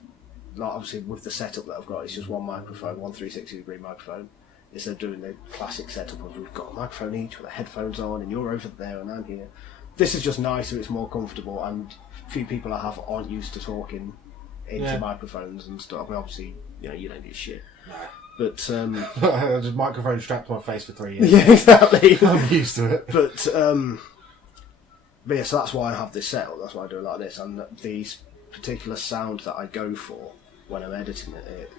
like, obviously with the setup that I've got, it's just one microphone, one 360-degree microphone. Instead of doing the classic setup of we've got a microphone each with the headphones on and you're over there and I'm here. this is just nicer. It's more comfortable, and few people I have aren't used to talking into microphones and stuff. I mean, obviously, you don't do shit. No. But I just microphone strapped to my face for 3 years. yeah, exactly. I'm used to it. But yeah, so that's why I have this setup. That's why I do it like this. And the particular sound that I go for when I'm editing it,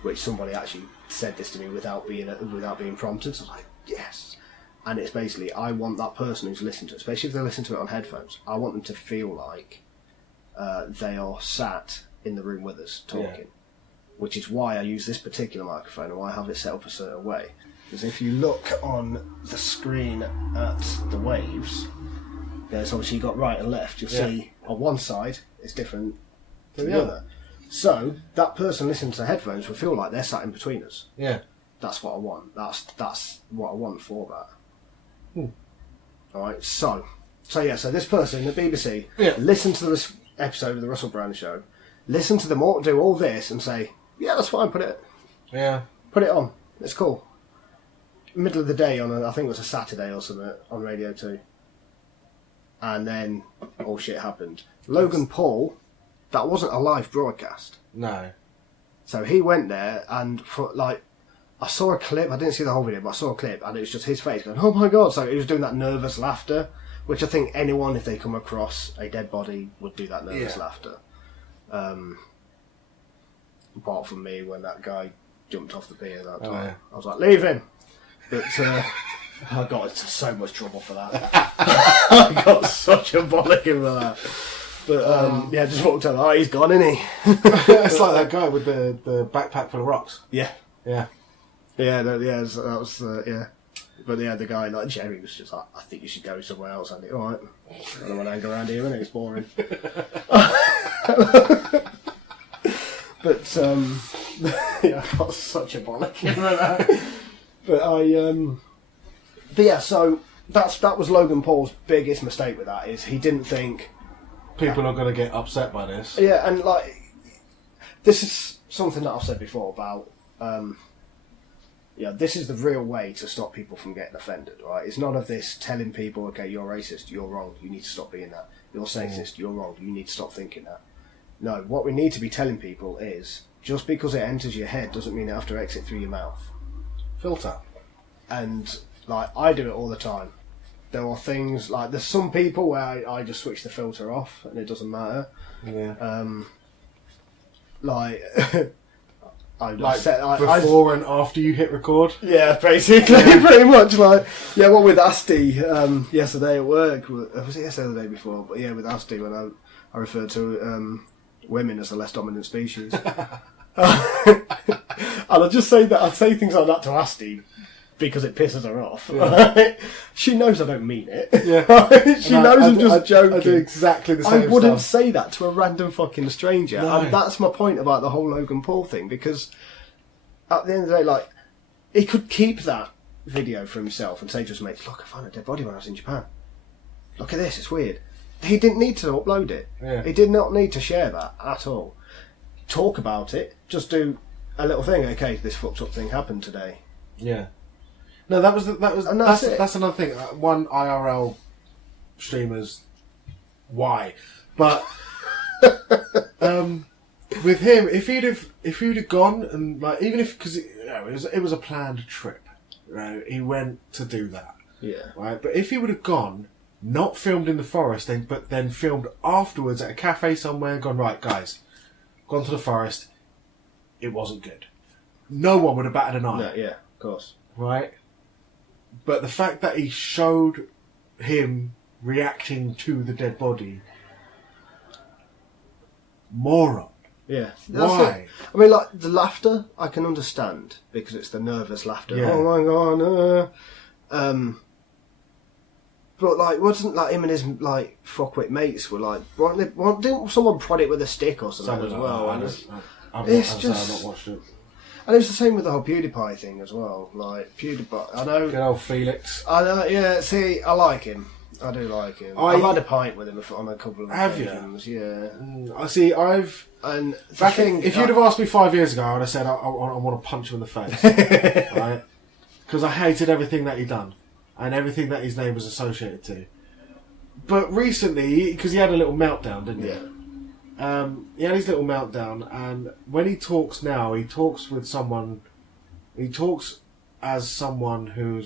which somebody actually said this to me without being prompted. So I was like, yes. And it's basically, I want that person who's listening to it, especially if they listen to it on headphones, I want them to feel like they are sat in the room with us talking. Which is why I use this particular microphone and why I have it set up a certain way. Because if you look on the screen at the waves, there's obviously you've got right and left. You'll see on one side it's different to the other. So that person listening to the headphones will feel like they're sat in between us. Yeah. That's what I want. That's what I want for that. Alright, so this person, the BBC, listen to this episode of the Russell Brand Show, listen to them all do all this and say, yeah, that's fine, put it on. It's cool. Middle of the day on I think it was a Saturday or something on Radio 2. And then all shit happened. Logan Paul, that wasn't a live broadcast. No. So he went there and I saw a clip, I didn't see the whole video, but I saw a clip and it was just his face going, oh my god. So he was doing that nervous laughter, which I think anyone, if they come across a dead body, would do that nervous laughter. Apart from me when that guy jumped off the pier that time. I was like, leave him. But I got into so much trouble for that. I got such a bollocking for that. But just walked out, he's gone, isn't he? It's like that guy with the backpack full of rocks. Yeah. Yeah. Yeah, that was, But the guy, like Jerry, was just like, I think you should go somewhere else, Andy. Alright. I don't want to hang around here, innit? It's boring. But, I got such a bollocking for that. But so that was Logan Paul's biggest mistake with that, is he didn't think people are going to get upset by this. Yeah, and this is something that I've said before about this is the real way to stop people from getting offended, right? It's none of this telling people, okay, you're racist, you're wrong, you need to stop being that. You're sexist, you're wrong, you need to stop thinking that. No, what we need to be telling people is, just because it enters your head doesn't mean it have to exit through your mouth. Filter. And I do it all the time. There are things there's some people where I just switch the filter off and it doesn't matter. Yeah. Before and after you hit record. Yeah, basically, pretty much. What with Asti yesterday at work. Was it yesterday or the day before? But yeah, with Asti when I referred to women as the less dominant species. And I'd say things like that to Asti because it pisses her off. Yeah. Right? She knows I don't mean it. Yeah. She knows I'm just joking. I do exactly the same I wouldn't say that to a random fucking stranger. No. And that's my point about the whole Logan Paul thing, because at the end of the day, he could keep that video for himself and say to his mates, look, I found a dead body when I was in Japan. Look at this, it's weird. He didn't need to upload it. Yeah. He did not need to share that at all. Talk about it. Just do a little thing. Okay, this fucked up thing happened today. Yeah. No, that's another thing. One IRL streamers, why? But with him, if he'd have gone and even if because it was a planned trip, right? He went to do that. Yeah. Right, but if he would have gone, not filmed in the forest, but then filmed afterwards at a cafe somewhere, gone, right, guys, gone to the forest, it wasn't good. No one would have batted an eye. No, yeah, of course. Right? But the fact that he showed him reacting to the dead body, moron. Yeah. Why? I mean, the laughter, I can understand, because it's the nervous laughter. Yeah. Oh my god, But, wasn't, him and his, fuckwit mates were, didn't someone prod it with a stick or something as well? I've not watched it. And it was the same with the whole PewDiePie thing as well. PewDiePie, I know... Good old Felix. I know, yeah, see, I like him. I do like him. I've had a pint with him on a couple of occasions. Have you? Yeah. I see, And if you'd have asked me 5 years ago, I would have said, I want to punch him in the face. Right? Because I hated everything that he'd done. And everything that his name was associated to. But recently, because he had a little meltdown, didn't he? Yeah. He had his little meltdown, and when he talks now, he talks with someone. He talks as someone who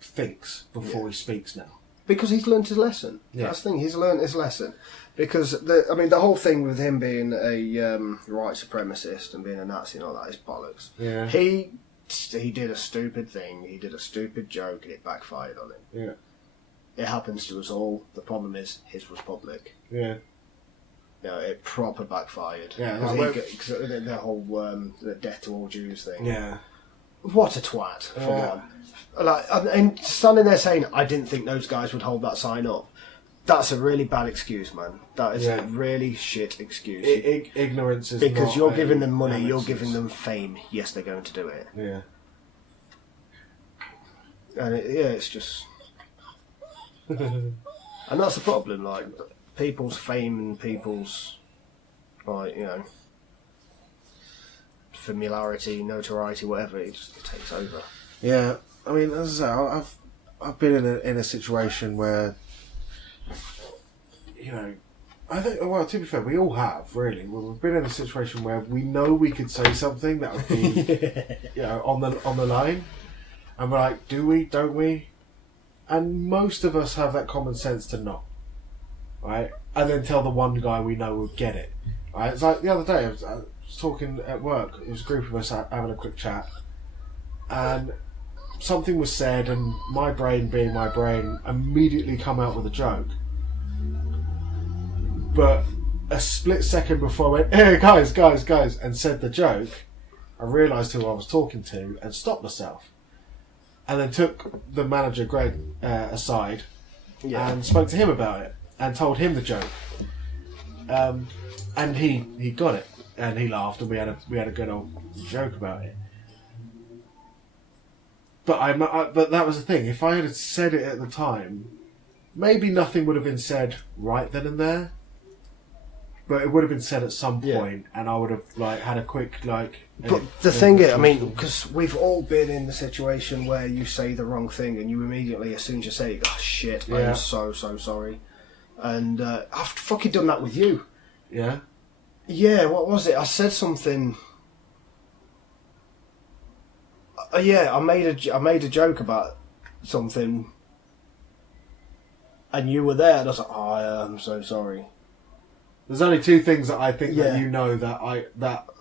thinks before he speaks now. Because he's learnt his lesson. Yeah. That's the thing. He's learnt his lesson. Because the whole thing with him being a white supremacist and being a Nazi and all that is bollocks. Yeah. He did a stupid thing. He did a stupid joke, and it backfired on him. Yeah. It happens to us all. The problem is his was public. Yeah. You know, it proper backfired. Yeah. Because the whole the death to all Jews thing. Yeah. What a twat, for one. Like, and standing there saying, I didn't think those guys would hold that sign up. That's a really bad excuse, man. That is a really shit excuse. Ignorance is because not you're giving them money, you're excuse. giving them fame. Yes, they're going to do it. Yeah. And it's just... and that's the problem, like, people's fame and people's, like, you know, familiarity, notoriety, whatever, it takes over. Yeah, I mean, as I say, I've been in a situation where, you know, I think, well, to be fair, we all have, really. We've been in a situation where we know we could say something that would be, you know, on the line, and we're like, do we, don't we? And most of us have that common sense to not, right? And then tell the one guy we know will get it, right? It's like the other day, I was talking at work, it was a group of us having a quick chat, and something was said, and my brain, being my brain, immediately come out with a joke. But a split second before I went, hey, guys, and said the joke, I realised who I was talking to and stopped myself. And then took the manager, Greg, aside and spoke to him about it and told him the joke. And he got it, and he laughed, and we had a good old joke about it. But but that was the thing. If I had said it at the time, maybe nothing would have been said right then and there. But it would have been said at some point, and I would have had a quick But the thing is, I mean, because we've all been in the situation where you say the wrong thing, and you immediately, as soon as you say it, oh shit, I'm so sorry, and I've fucking done that with you. Yeah. Yeah. What was it? I said something. I made a joke about something, and you were there, and I was like, oh, I'm so sorry. There's only two things that I think that you know that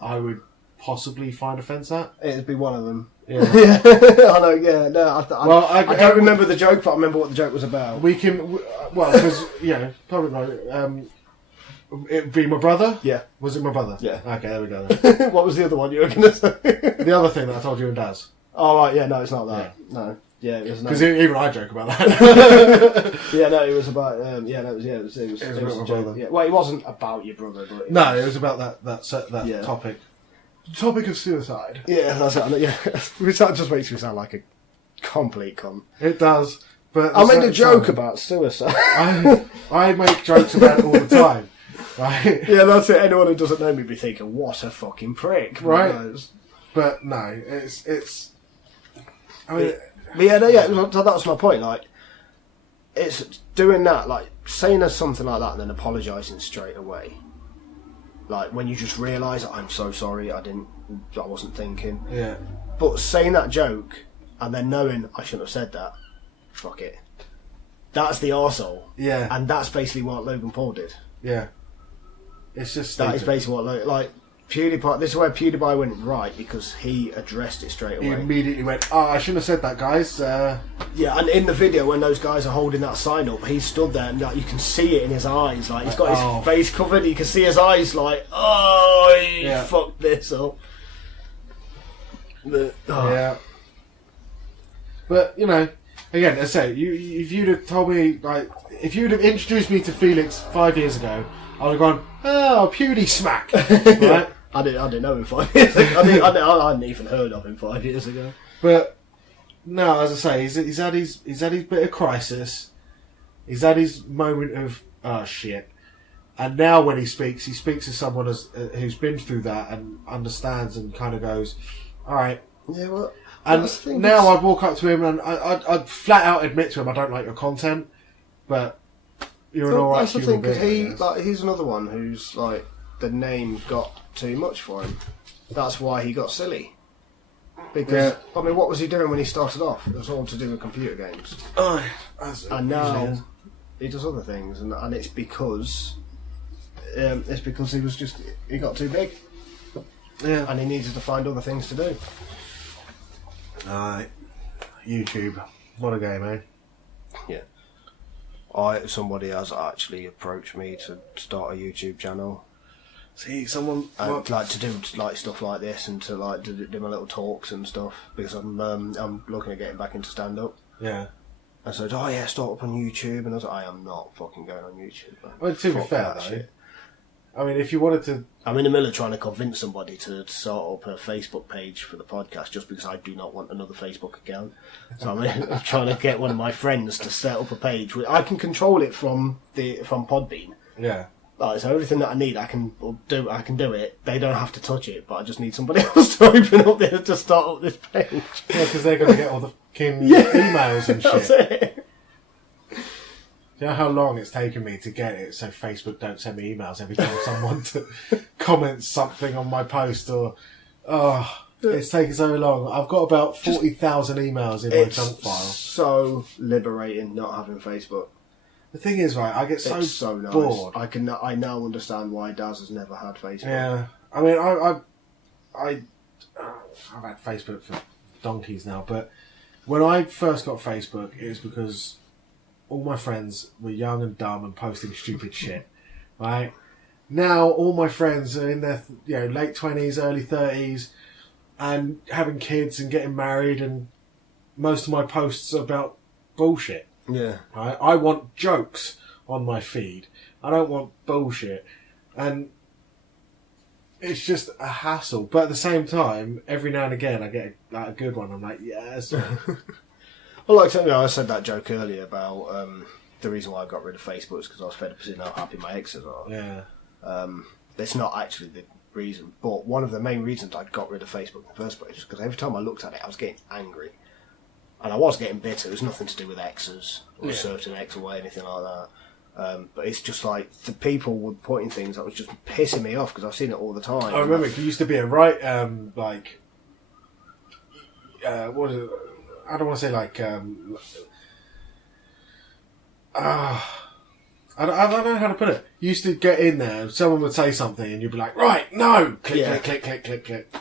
I would possibly find offence at. It'd be one of them. Yeah. I know. Yeah. No. I don't remember the joke, but I remember what the joke was about. We can. Well, because probably not. It'd be my brother. Yeah. Was it my brother? Yeah. Okay, there we go. Then. What was the other one you were going to say? The other thing that I told you and Daz. Oh right. Yeah. No, it's not that. Yeah. No. Yeah, it was because even I joke about that. Yeah, no, it was about. It was about my brother. Yeah, well, it wasn't about your brother, but it was about that topic. The topic of suicide. Yeah, that's it. Yeah, that just makes me sound like a complete cunt. It does. But I made a joke about suicide. I make jokes about it all the time. Right? Yeah, that's it. Anyone who doesn't know me be thinking, "What a fucking prick!" Right? But no, it's. I mean. That's my point. Like, it's doing that, like saying something like that, and then apologising straight away. Like when you just realise, I'm so sorry, I wasn't thinking. Yeah. But saying that joke and then knowing I shouldn't have said that, fuck it. That's the arsehole. Yeah. And that's basically what Logan Paul did. Yeah. It's just that is basically what PewDiePie. This is where PewDiePie went right because he addressed it straight away. He immediately went, "Oh, I shouldn't have said that, guys." Yeah, and in the video when those guys are holding that sign up, he stood there and you can see it in his eyes. Like he's got his face covered. You can see his eyes like, "Oh, you fucked this up." Yeah. But again, as I say, if you'd have told me, if you'd have introduced me to Felix 5 years ago, I'd have gone, "Oh, Pewdie smack," right? I didn't know him 5 years ago. I hadn't even heard of him 5 years ago. But no, as I say, he's had his bit of crisis. He's had his moment of shit, and now when he speaks as someone who's been through that and understands and kind of goes, "All right." Yeah, well. And now I'd walk up to him and I'd flat out admit to him I don't like your content, But you're an alright That's the human thing, because being. he's another one who's like the name got too much for him. That's why he got silly. Because I mean, what was he doing when he started off? It was all to do with computer games. And now he does other things, and it's because he got too big. Yeah. And he needed to find other things to do. YouTube. What a game, eh? Yeah. Somebody has actually approached me to start a YouTube channel. See, someone... like to do like stuff like this and to like do my little talks and stuff, because I'm looking at getting back into stand-up. Yeah. And so, start up on YouTube, and I was like, I am not fucking going on YouTube. Man. Well, to be fair, though, shit. I mean, if you wanted to... I'm in the middle of trying to convince somebody to start up a Facebook page for the podcast, just because I do not want another Facebook account. So I'm trying to get one of my friends to set up a page. I can control it from Podbean. Yeah. So everything that I need, I can do it. They don't have to touch it, but I just need somebody else to open up this to start up this page. Yeah, because they're going to get all the emails and shit. That's it. Do you know how long it's taken me to get it so Facebook don't send me emails every time someone comments something on my post or... it's taken so long. I've got about 40,000 emails in my junk file. It's so liberating not having Facebook. The thing is, right, I get so nice. bored. I now understand why Daz has never had Facebook. Yeah. I mean, I've had Facebook for donkeys now, but when I first got Facebook, it was because all my friends were young and dumb and posting stupid shit, right? Now all my friends are in their late 20s, early 30s, and having kids and getting married, and most of my posts are about bullshit. Yeah. Right? I want jokes on my feed. I don't want bullshit, and it's just a hassle. But at the same time, every now and again, I get a good one. I'm like, yes. Well, like I said that joke earlier about the reason why I got rid of Facebook is because I was fed up seeing how happy my exes are. Yeah. It's not actually the reason, but one of the main reasons I got rid of Facebook in the first place was because every time I looked at it, I was getting angry. And I was getting bitter. It was nothing to do with exes or a certain ex or anything like that. But it's just like the people were putting things that was just pissing me off because I've seen it all the time. I remember it used to be a right, what is it? I don't want to say like, I don't know how to put it. You used to get in there, someone would say something and you'd be like, right, no! Click, click, click, click, click.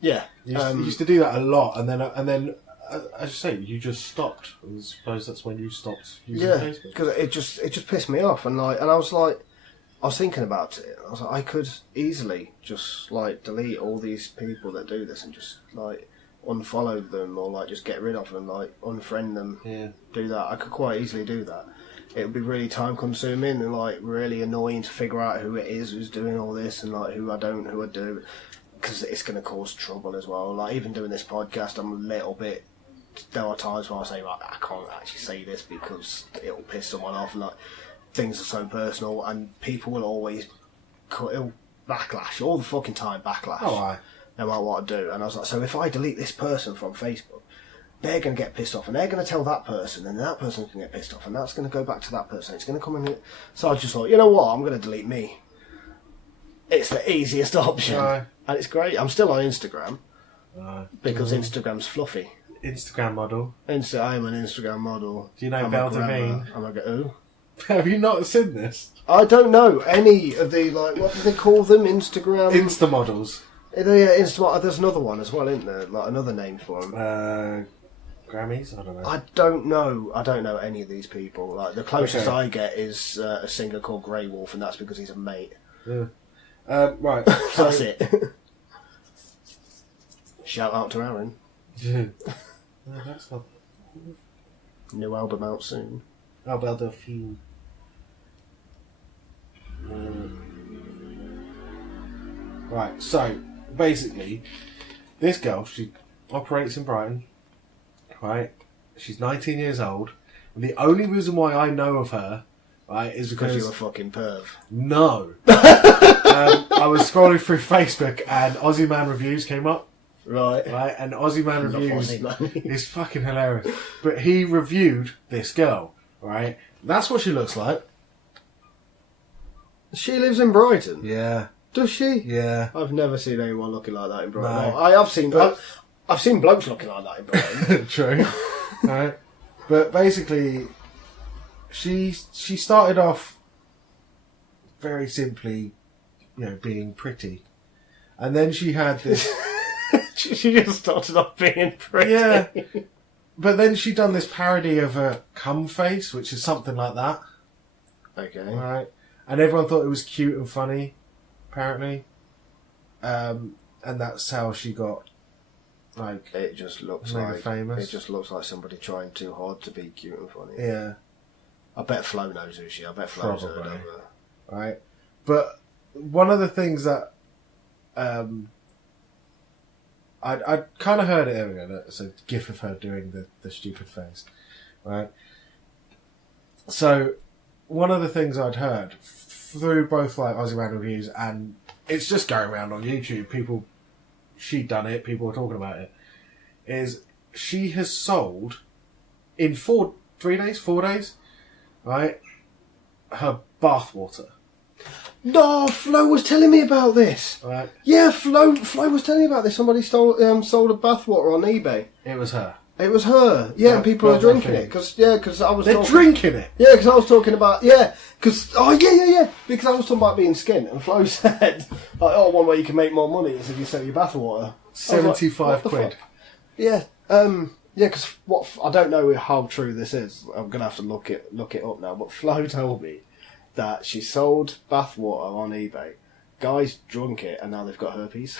Yeah. You used to do that a lot, and then as you say, you just stopped. I suppose that's when you stopped using Facebook. Because it just pissed me off, and I was thinking about it. I was like, I could easily just like delete all these people that do this and just like unfollow them or like just get rid of them, like unfriend them. Yeah. Do that. I could quite easily do that. It would be really time consuming and like really annoying to figure out who it is who's doing all this and like who I do. Because it's going to cause trouble as well. Like, even doing this podcast, I'm a little bit... There are times where I say, right, I can't actually say this because it'll piss someone off. And, like, things are so personal, and people will always... It'll backlash. All the fucking time, backlash. Oh, aye. No matter what I do. And I was like, so if I delete this person from Facebook, they're going to get pissed off, and they're going to tell that person, and that person's going to get pissed off, and that's going to go back to that person. It's going to come in... So I just thought, you know what, I'm going to delete me. It's the easiest option. Aye. And it's great. I'm still on Instagram because Instagram's fluffy. Instagram model. I'm an Instagram model. Do you know I'm Belle a grammar. Devine? I'm a who? Have you not seen this? I don't know any of the what do they call them? Instagram. Insta models. Yeah, Insta. There's another one as well, isn't there? Like another name for them. Grammys? I don't know. I don't know any of these people. Like the closest I get is a singer called Grey Wolf, and that's because he's a mate. Yeah. Right. That's it. Shout out to Aaron. No, that's not. New album out soon. How about the few? Right, so basically, this girl, she operates in Brighton. Right, she's 19 years old, and the only reason why I know of her, right, is because you're a fucking perv. No. I was scrolling through Facebook and Aussie Man Reviews came up. Right. And Aussie Man Reviews is fucking hilarious. But he reviewed this girl, right? That's what she looks like. She lives in Brighton. Yeah. Does she? Yeah. I've never seen anyone looking like that in Brighton. No. Well, I have seen. But- I've seen blokes looking like that in Brighton. True. Right. But basically, she started off very simply, being pretty. And then she had this... She just started off being pretty. Yeah. But then she done this parody of a cum face, which is something like that. Okay. Right. And everyone thought it was cute and funny, apparently. And that's how she got, It just looks mega like famous. It just looks like somebody trying too hard to be cute and funny. Yeah. I bet Flo knows who she. I bet Flo's heard of Probably. her. Right. But one of the things that I kind of heard it earlier. It's a gif of her doing the stupid face, right? So one of the things I'd heard through both Aussie Man reviews and it's just going around on YouTube. She'd done it. People were talking about it. Is she has sold in 4 days, right? Her bathwater. No, Flo was telling me about this. Right. Yeah, Flo was telling me about this. Somebody sold a bathwater on eBay. It was her. It was her. Yeah, and people are drinking it because I was. They're drinking it. Yeah, because I was talking about because because I was talking about being skint, and Flo said, one way you can make more money is if you sell your bathwater. 75 quid. Yeah, because I don't know how true this is. I'm gonna have to look it up now. But Flo told me that she sold bathwater on eBay. Guys drunk it, and now they've got herpes.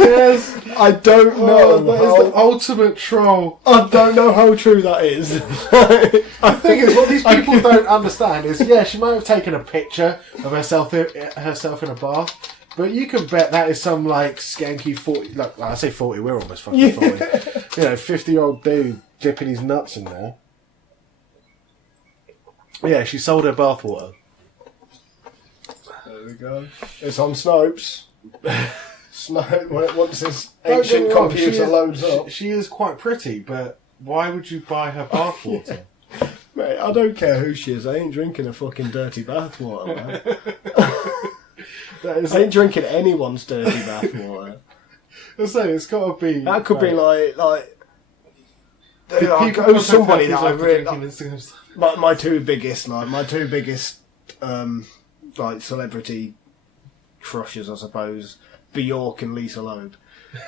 Yes. I don't know. That is the ultimate troll. I don't know how true that is. The thing is, what these people don't understand is, she might have taken a picture of herself in a bath, but you can bet that is some skanky 40. Like I say 40, we're almost fucking 40. 50-year-old dude dipping his nuts in there. Yeah, she sold her bathwater. There we go. It's on Snopes. Once this ancient computer loads up. She is quite pretty, but why would you buy her bathwater? Mate, I don't care who she is. I ain't drinking a fucking dirty bathwater, man. I ain't drinking anyone's dirty bathwater. I say it's got to be. That could be people somebody that I really Instagram stuff. my two biggest celebrity crushes, I suppose. Bjork and Lisa Loeb.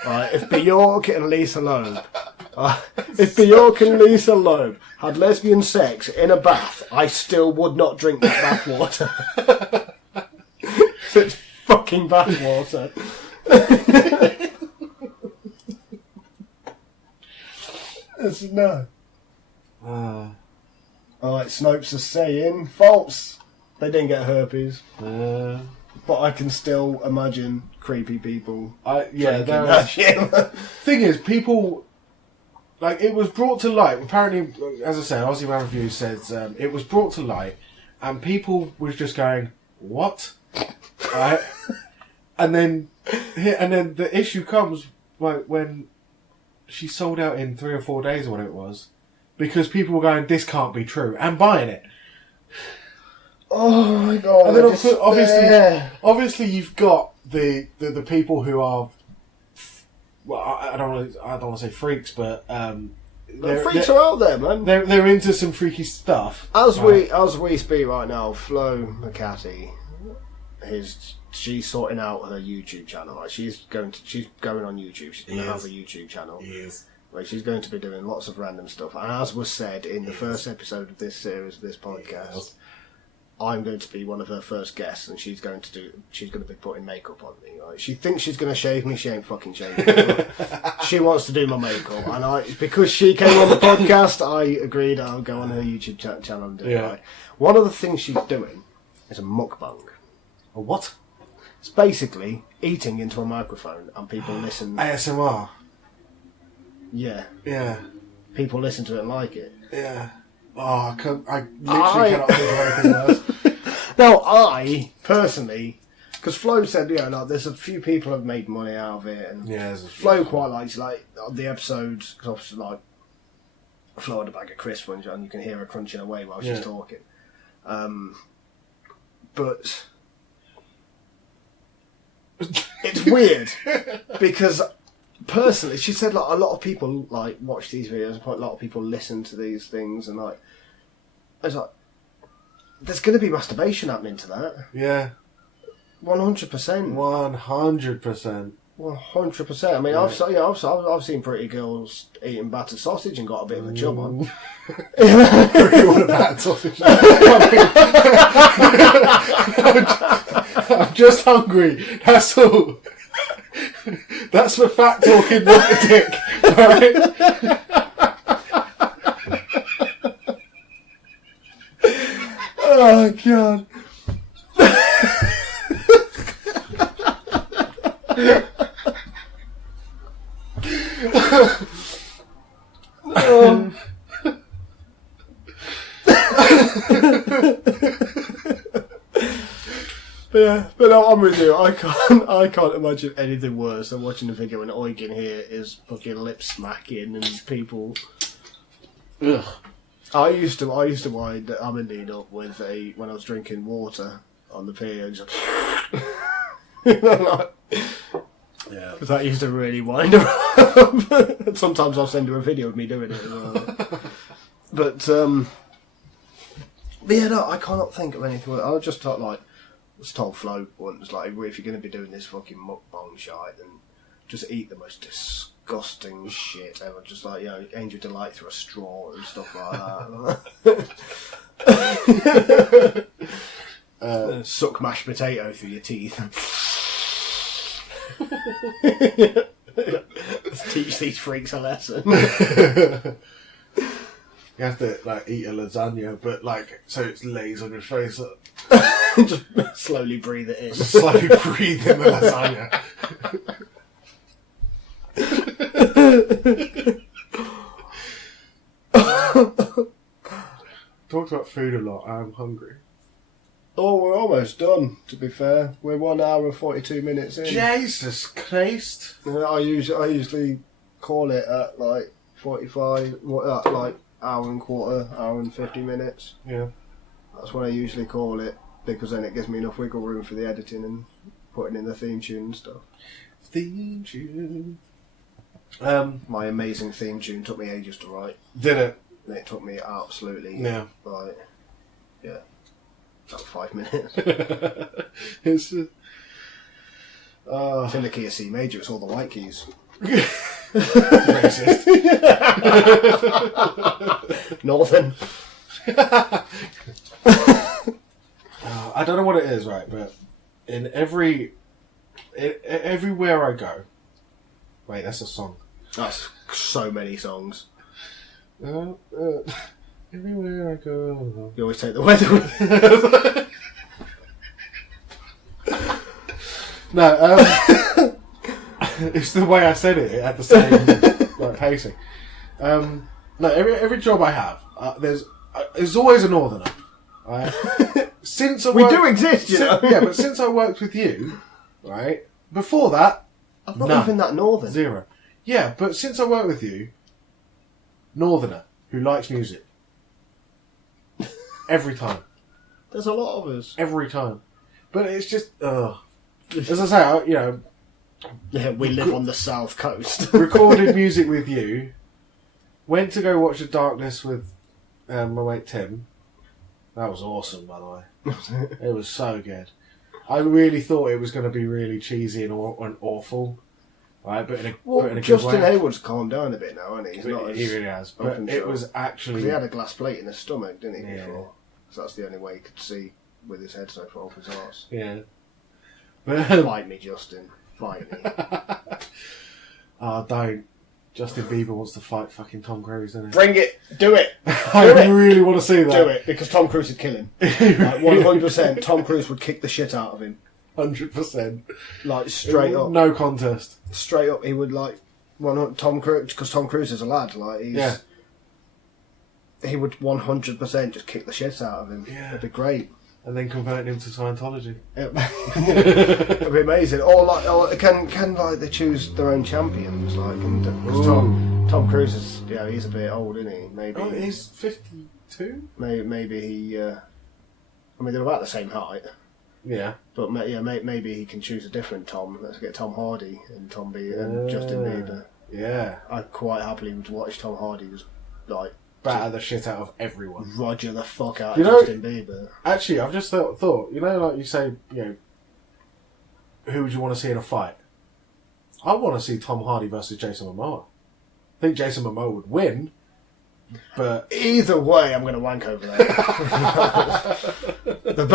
If Bjork and Lisa Loeb had lesbian sex in a bath, I still would not drink that bathwater. Such fucking bathwater. No. Alright, Snopes are saying false. They didn't get herpes. But I can still imagine creepy people. That shit. Thing is, people it was brought to light. Apparently, as I say, Aussie Man Review says it was brought to light, and people was just going, "What?" Right? and then the issue comes when she sold out in 3 or 4 days, or whatever it was, because people were going, "This can't be true," and buying it. Oh my god! And then obviously, you've got the people who are, well, I don't want to say freaks, but freaks are out there, man. They're into some freaky stuff. As we speak right now, Flo McCarthy, she's sorting out her YouTube channel. She's going on YouTube. She's going to have a YouTube channel. Yes. Where she's going to be doing lots of random stuff. And as was said in the first episode of this series, this podcast, I'm going to be one of her first guests, and she's going to be putting makeup on me. Right? She thinks she's going to shave me. She ain't fucking shaving me. She wants to do my makeup, and because she came on the podcast, I agreed I'll go on her YouTube channel and do it. Right? One of the things she's doing is a mukbang. A what? It's basically eating into a microphone, and people listen. ASMR. Yeah. Yeah. People listen to it and like it. Yeah. Oh, I literally cannot think of anything else. Now, I, personally, Because Flo said, like, there's a few people have made money out of it, and Flo quite likes, like, the episodes, because obviously, like, Flo had a bag of crisps, and you can hear her crunching away while she's talking. But it's weird, because personally, she said, like, a lot of people, like, watch these videos, a lot of people listen to these things, and, like, I was like, there's going to be masturbation happening to that. Yeah. 100%. 100%. 100%. I mean, I've seen pretty girls eating battered sausage and got a bit of a chub on. You want a battered sausage? I'm just hungry. That's all. That's for fat talking, not a dick. Right? Oh, God. But no, I'm with you. I can't imagine anything worse than watching a video and all you can hear is fucking lip smacking and people. Ugh. I used to wind Amandine up with when I was drinking water on the pier. And just, Yeah. Because that used to really wind her up. Sometimes I'll send her a video of me doing it as well. But yeah, no, I cannot think of anything. I just thought, like, I was told Flo once, like, if you're going to be doing this fucking mukbang shite, then just eat the most disgusting shit ever. Just like, Angel Delight through a straw and stuff like that. Suck mashed potato through your teeth. Let's teach these freaks a lesson. You have to, like, eat a lasagna, but, like, so it lays on your face. Just slowly breathe it in. Just slowly breathe in the lasagna. Talked about food a lot. I'm hungry. Oh, we're almost done, to be fair. We're 1 hour and 42 minutes in. Jesus Christ. I usually call it at, like, 45, like, hour and quarter, hour and 50 minutes. Yeah. That's what I usually call it, because then it gives me enough wiggle room for the editing and putting in the theme tune and stuff. Theme tune. My amazing theme tune took me ages to write. Did it? And it took me absolutely, Yeah. like, about 5 minutes. It's It's in the key of C major, it's all the white keys. racist. Northern. I don't know what it is, right? But in everywhere I go. Wait, that's a song. That's so many songs. Everywhere I go. You always take the weather with No, it's the way I said it at the same like pacing. No, every job I have, there's always a northerner. Right? Since I We do exist, you know. Yeah, but since I worked with you, right? Before that, I'm not none. even that northern. 0. Yeah, but since I worked with you, northerner who likes music. Every time. There's a lot of us. Every time. But it's just, as I say, Yeah, we live on the south coast. recorded music with you, went to go watch The Darkness with my mate Tim. That was awesome, by the way. It was so good. I really thought it was going to be really cheesy and awful. Right, but in a good Justin way. Hayward's calmed down a bit now, hasn't he? He's not He as really has. But open it to was it. actually... 'Cause he had a glass plate in his stomach, didn't he, Yeah. before? So that's the only way he could see with his head so far off his arse. Yeah. But, Fight me, Justin. Fight me. oh, don't. Justin Bieber wants to fight fucking Tom Cruise, doesn't he? Bring it! Do it! I really want to see that. Do it, because Tom Cruise would kill him. Like, 100%, Tom Cruise would kick the shit out of him. 100%. Like, straight up. No contest. Straight up, he would, like... Well, Tom Cruise... Because Tom Cruise is a lad, like, he's... Yeah. He would 100% just kick the shit out of him. Yeah. It'd be great. and then converting him to Scientology. It'd be amazing. Or can like they choose their own champions? Like, and Tom Cruise is he's a bit old, isn't he? Maybe he's 52. Maybe he. I mean, they're about the same height. Yeah. But maybe he can choose a different Tom. Let's get Tom Hardy and Justin Bieber. Yeah. I quite happily would watch Tom Hardy just like batter the shit out of everyone. Roger the fuck out of Justin Bieber. Actually, I've just thought, like you say, who would you want to see in a fight? I want to see Tom Hardy versus Jason Momoa. I think Jason Momoa would win, but either way, I'm going to wank over there. They're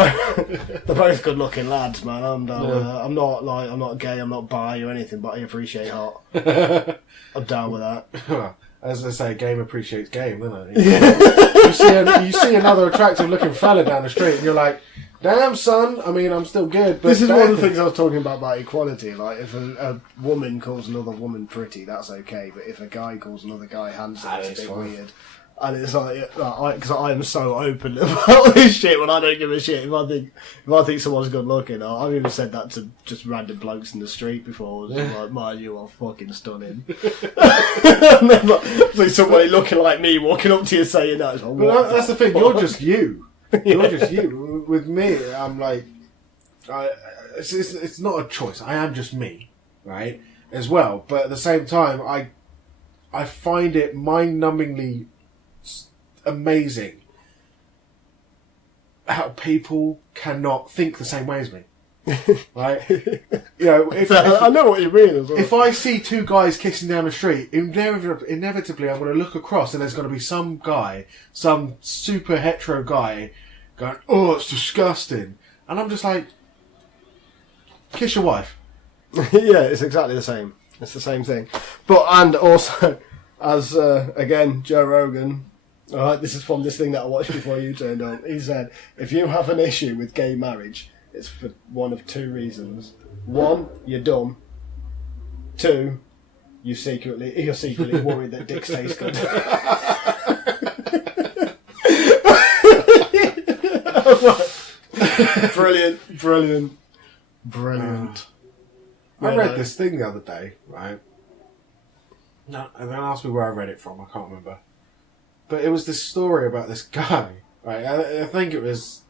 both good-looking lads, man. I'm not gay, I'm not bi or anything, but I appreciate hot. I'm down with that. As they say, game appreciates game, doesn't it? You see another attractive-looking fella down the street, and you're like, "Damn, son. I mean, I'm still good." But this is one of the things I was talking about equality. Like, if a woman calls another woman pretty, that's okay. But if a guy calls another guy handsome, it's a bit weird. And it's like, because I am so open about this shit when I don't give a shit. If I think someone's good looking, I've even said that to just random blokes in the street before. Like, man, you are fucking stunning. And then, like somebody looking like me walking up to you saying that. Like, but that's the thing. You're just you. You're just you. With me, I'm like, it's not a choice. I am just me, right? As well, but at the same time, I find it mind-numbingly amazing how people cannot think the same way as me. Right? If I know what you mean as well. If I see two guys kissing down the street, inevitably I'm going to look across and there's going to be some guy, some super hetero guy going, "Oh, it's disgusting." And I'm just like, kiss your wife. Yeah, it's exactly the same. It's the same thing. But, and also, as, again, Joe Rogan, alright, this is from this thing that I watched before you turned on. He said, if you have an issue with gay marriage, it's for one of two reasons. One, you're dumb. Two, you're secretly worried that dicks taste good. Brilliant. I read this thing the other day, right? No, and then asked me where I read it from. I can't remember. But it was this story about this guy, right? I think it was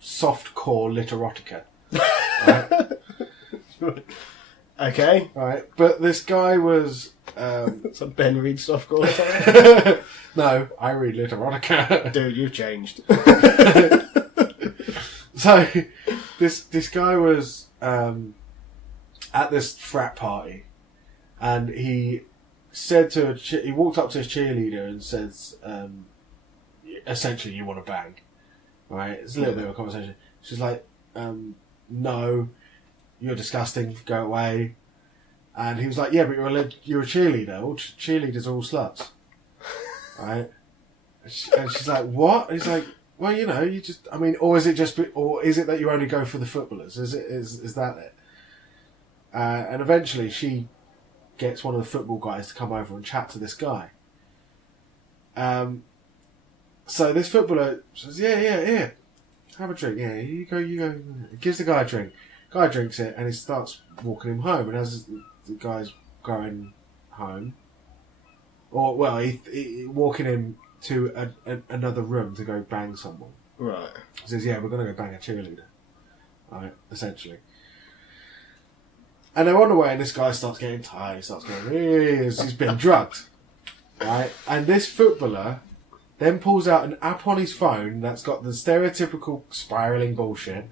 softcore literotica. Right? Okay. Right, but this guy was... So Ben reads softcore. No, I read literotica. Dude, you've changed. So, this guy was at this frat party, and he said he walked up to his cheerleader and says, essentially, "You want to bang?" Right? It's a little bit of a conversation. She's like, "No, you're disgusting. Go away." And he was like, "Yeah, but you're a cheerleader. All cheerleaders are all sluts." Right? And she's like, "What?" And he's like, "Well, you just, I mean, or is it that you only go for the footballers? Is that it?" And eventually she gets one of the football guys to come over and chat to this guy. So this footballer says, yeah, have a drink. Yeah, you go. Gives the guy a drink. Guy drinks it and he starts walking him home. And as the guy's going home, he walking him to another room to go bang someone. Right. He says, "Yeah, we're going to go bang a cheerleader." Right, essentially. And they're on the way, and this guy starts getting tired. He starts going, he's been drugged. Right? And this footballer then pulls out an app on his phone that's got the stereotypical spiralling bullshit.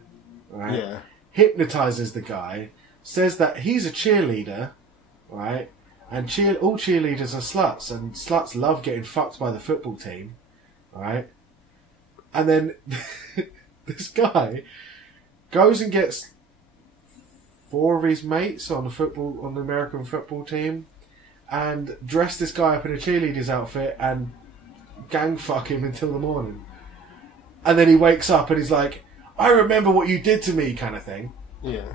Right? Yeah. Hypnotizes the guy, says that he's a cheerleader, right? And all cheerleaders are sluts, and sluts love getting fucked by the football team, right? And then this guy goes and gets 4 of his mates on the American football team, and dress this guy up in a cheerleader's outfit and gang fuck him until the morning. And then he wakes up and he's like, "I remember what you did to me," kind of thing. Yeah.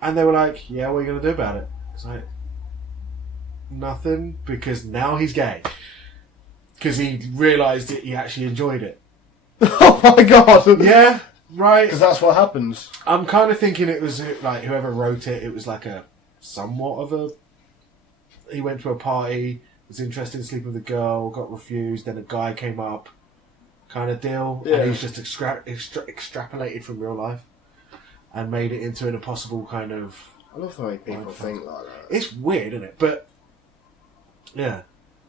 And they were like, "Yeah, what are you going to do about it?" It's like, nothing, because now he's gay. Because he realised that he actually enjoyed it. Oh my god! Yeah. Right. Because that's what happens. I'm kind of thinking it was like whoever wrote it. It was like a somewhat of a. He went to a party, was interested in sleeping with a girl, got refused. Then a guy came up, kind of deal, Yeah. and he's just extrapolated from real life, and made it into an impossible kind of. I love the way people think like that. It's weird, isn't it? But yeah,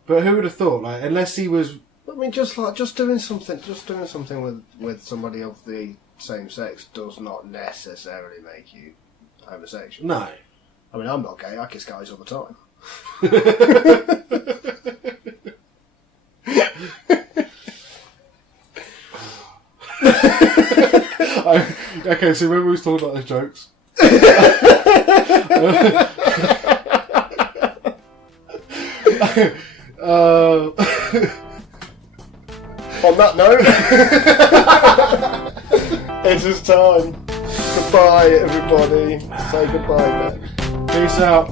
but who would have thought? Like, unless he was. I mean, just doing something with somebody of the same sex does not necessarily make you homosexual. No. I mean, I'm not gay. I kiss guys all the time. Okay, so remember we was talking about those jokes? On that note, it is time. Goodbye, everybody. Say goodbye, Ben. Peace out.